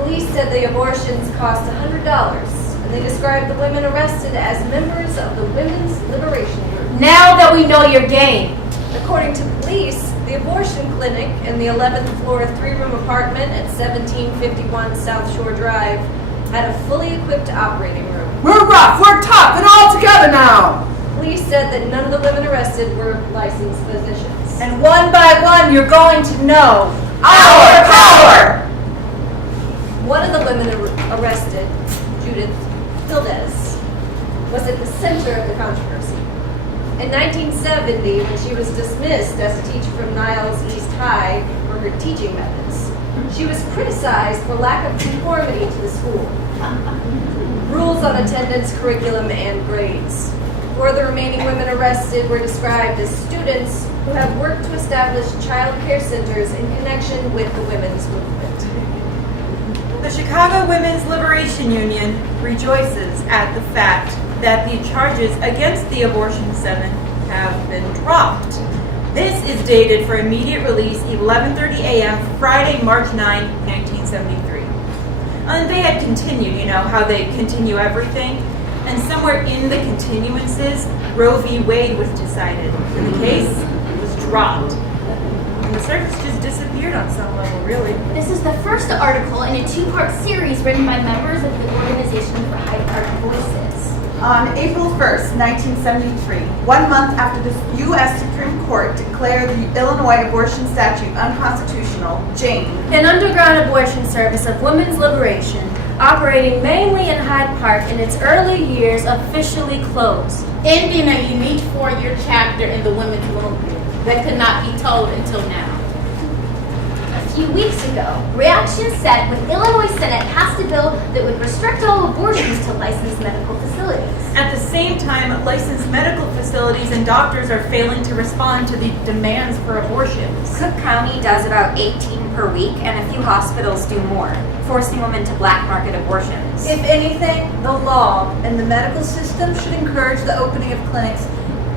Police said the abortions cost $100, and they described the women arrested as members of the Women's Liberation Group. Now that we know your game. According to police, the abortion clinic in the 11th floor 3-room apartment at 1751 South Shore Drive had a fully equipped operating room. We're rough, we're tough, and all together now. Police said that none of the women arrested were licensed physicians. And one by one, you're going to know our power. One of the women arrested, Judith Hildes, was at the center of the controversy. In 1970, when she was dismissed as a teacher from Niles East High for her teaching methods, she was criticized for lack of conformity to the school. Rules on attendance, curriculum, and grades. 4 of the remaining women arrested were described as students who have worked to establish child care centers in connection with the women's movement. The Chicago Women's Liberation Union rejoices at the fact that the charges against the abortion 7 have been dropped. This is dated for immediate release 11:30 a.m. Friday, March 9, 1973. And they had continued, you know, how they continue everything. And somewhere in the continuances, Roe v. Wade was decided. And the case was dropped. And the service just disappeared on some level, really. This is the first article in a 2-part series written by members of the Organization for Hyde Park Voices. On April 1st, 1973, 1 month after the U.S. Supreme Court declared the Illinois abortion statute unconstitutional, Jane, An underground abortion service of women's liberation, operating mainly in Hyde Park in its early years, officially closed. Ending a unique 4-year chapter in the women's movement that could not be told until now. A few weeks ago. Reaction set when Illinois Senate passed a bill that would restrict all abortions to licensed medical facilities. At the same time, licensed medical facilities and doctors are failing to respond to the demands for abortions. Cook County does about 18 per week, and a few hospitals do more, forcing women to black market abortions. If anything, the law and the medical system should encourage the opening of clinics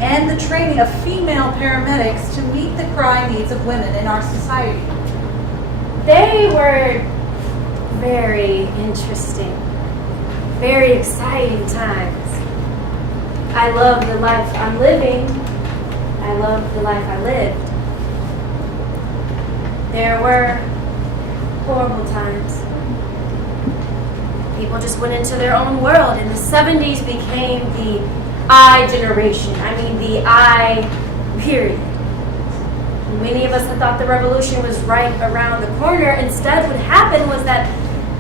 and the training of female paramedics to meet the crying needs of women in our society. They were very interesting, very exciting times. I love the life I'm living. I love the life I lived. There were horrible times. People just went into their own world, and the 70s became the I generation. I mean, the I period. Many of us had thought the revolution was right around the corner. Instead, what happened was that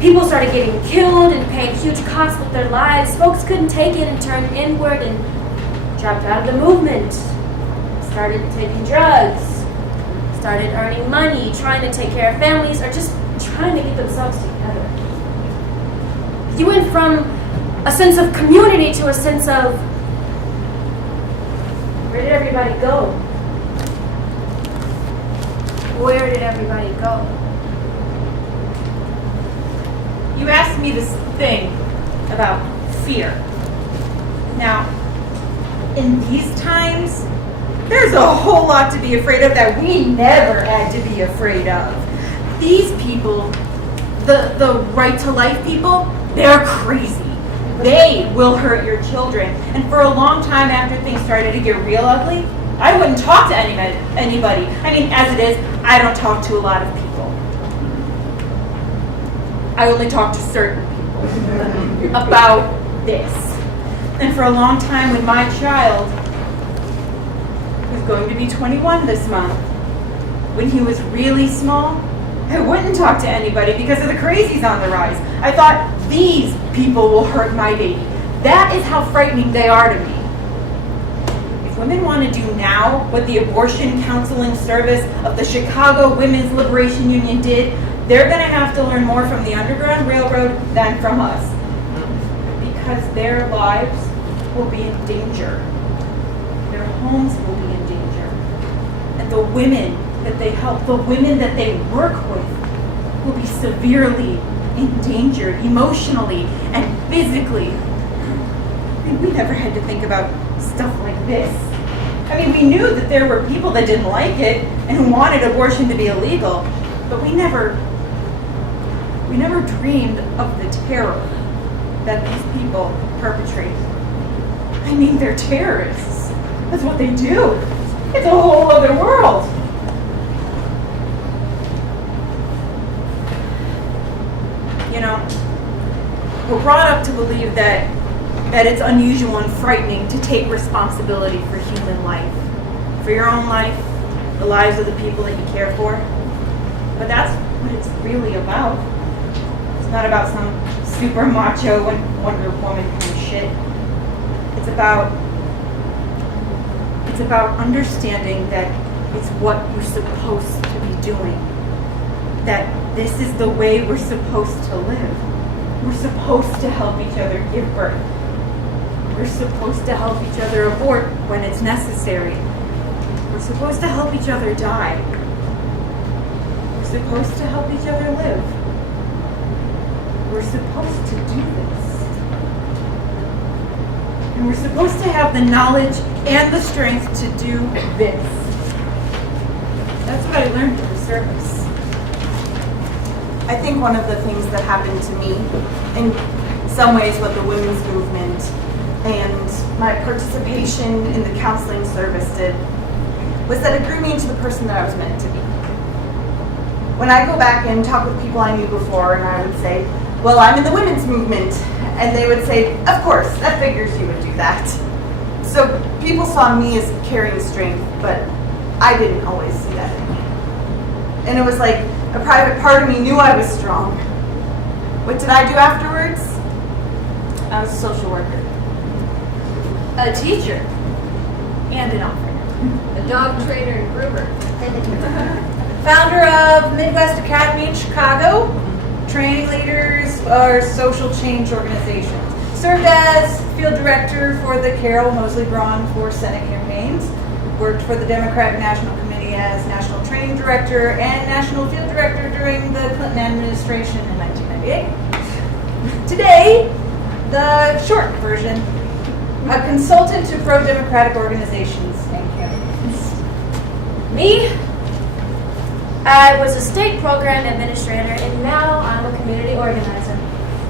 people started getting killed and paying huge costs with their lives. Folks couldn't take it and turned inward and dropped out of the movement. Started taking drugs. Started earning money, trying to take care of families, or just trying to get themselves together. You went from a sense of community to a sense of, where did everybody go? Where did everybody go? You asked me this thing about fear. Now, in these times, there's a whole lot to be afraid of that we never had to be afraid of. These people, the right to life people, they're crazy. They will hurt your children. And for a long time after things started to get real ugly, I wouldn't talk to anybody. I mean, as it is, I don't talk to a lot of people. I only talk to certain people about this. And for a long time when my child, who's going to be 21 this month, when he was really small, I wouldn't talk to anybody because of the crazies on the rise. I thought, these people will hurt my baby. That is how frightening they are to me. If women want to do now what the abortion counseling service of the Chicago Women's Liberation Union did, they're going to have to learn more from the Underground Railroad than from us. Because their lives will be in danger. Their homes will be in danger. And the women that they help, the women that they work with, will be severely endangered emotionally and physically. I mean, we never had to think about stuff like this. I mean, we knew that there were people that didn't like it and who wanted abortion to be illegal, but we never dreamed of the terror that these people perpetrate. I mean, they're terrorists. That's what they do. It's a whole other world. You know, we're brought up to believe that it's unusual and frightening to take responsibility for human life, for your own life, the lives of the people that you care for. But that's what it's really about. It's not about some super macho and Wonder Woman kind of shit. It's about understanding that it's what you're supposed to be doing. That this is the way we're supposed to live. We're supposed to help each other give birth. We're supposed to help each other abort when it's necessary. We're supposed to help each other die. We're supposed to help each other live. We're supposed to do this. And we're supposed to have the knowledge and the strength to do this. That's what I learned in the service. I think one of the things that happened to me, in some ways what the women's movement and my participation in the counseling service did, was that it grew me into the person that I was meant to be. When I go back and talk with people I knew before, and I would say, well, I'm in the women's movement, and they would say, of course, that figures you would do that. So people saw me as carrying strength, but I didn't always see that in me. And it was like a private part of me knew I was strong. What did I do afterwards? I was a social worker, a teacher, and an operator. A dog trainer and groomer. founder of Midwest Academy in Chicago, training leaders or social change organizations. Served as field director for the Carol Mosley Braun for Senate campaigns. Worked for the Democratic National Committee as national training director and national field director during the Clinton administration in 1998. Today, the short version, a consultant to pro-democratic organizations and campaigns. Me? I was a state program administrator, and now I'm a community organizer.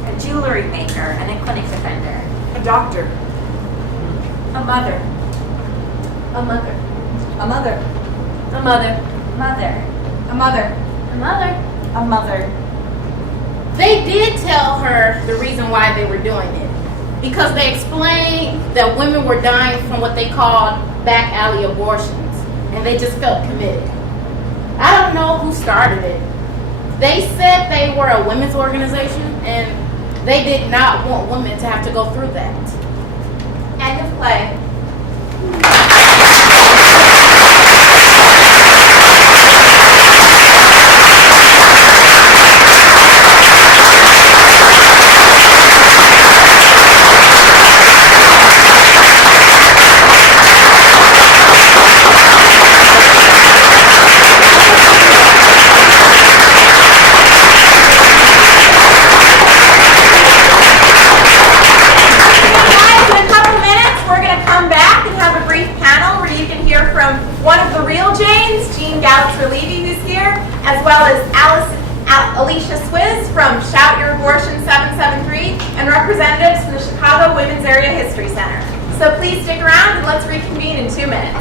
A jewelry maker and a clinic defender. A doctor. A mother. A mother. A mother. A mother. Mother. A mother. A mother. A mother. They did tell her the reason why they were doing it. Because they explained that women were dying from what they called back alley abortions. And they just felt committed. I don't know who started it. They said they were a women's organization and they did not want women to have to go through that. End of play. As well as Alicia Swizz from Shout Your Abortion 773 and representatives from the Chicago Women's Area History Center. So please stick around and let's reconvene in 2 minutes.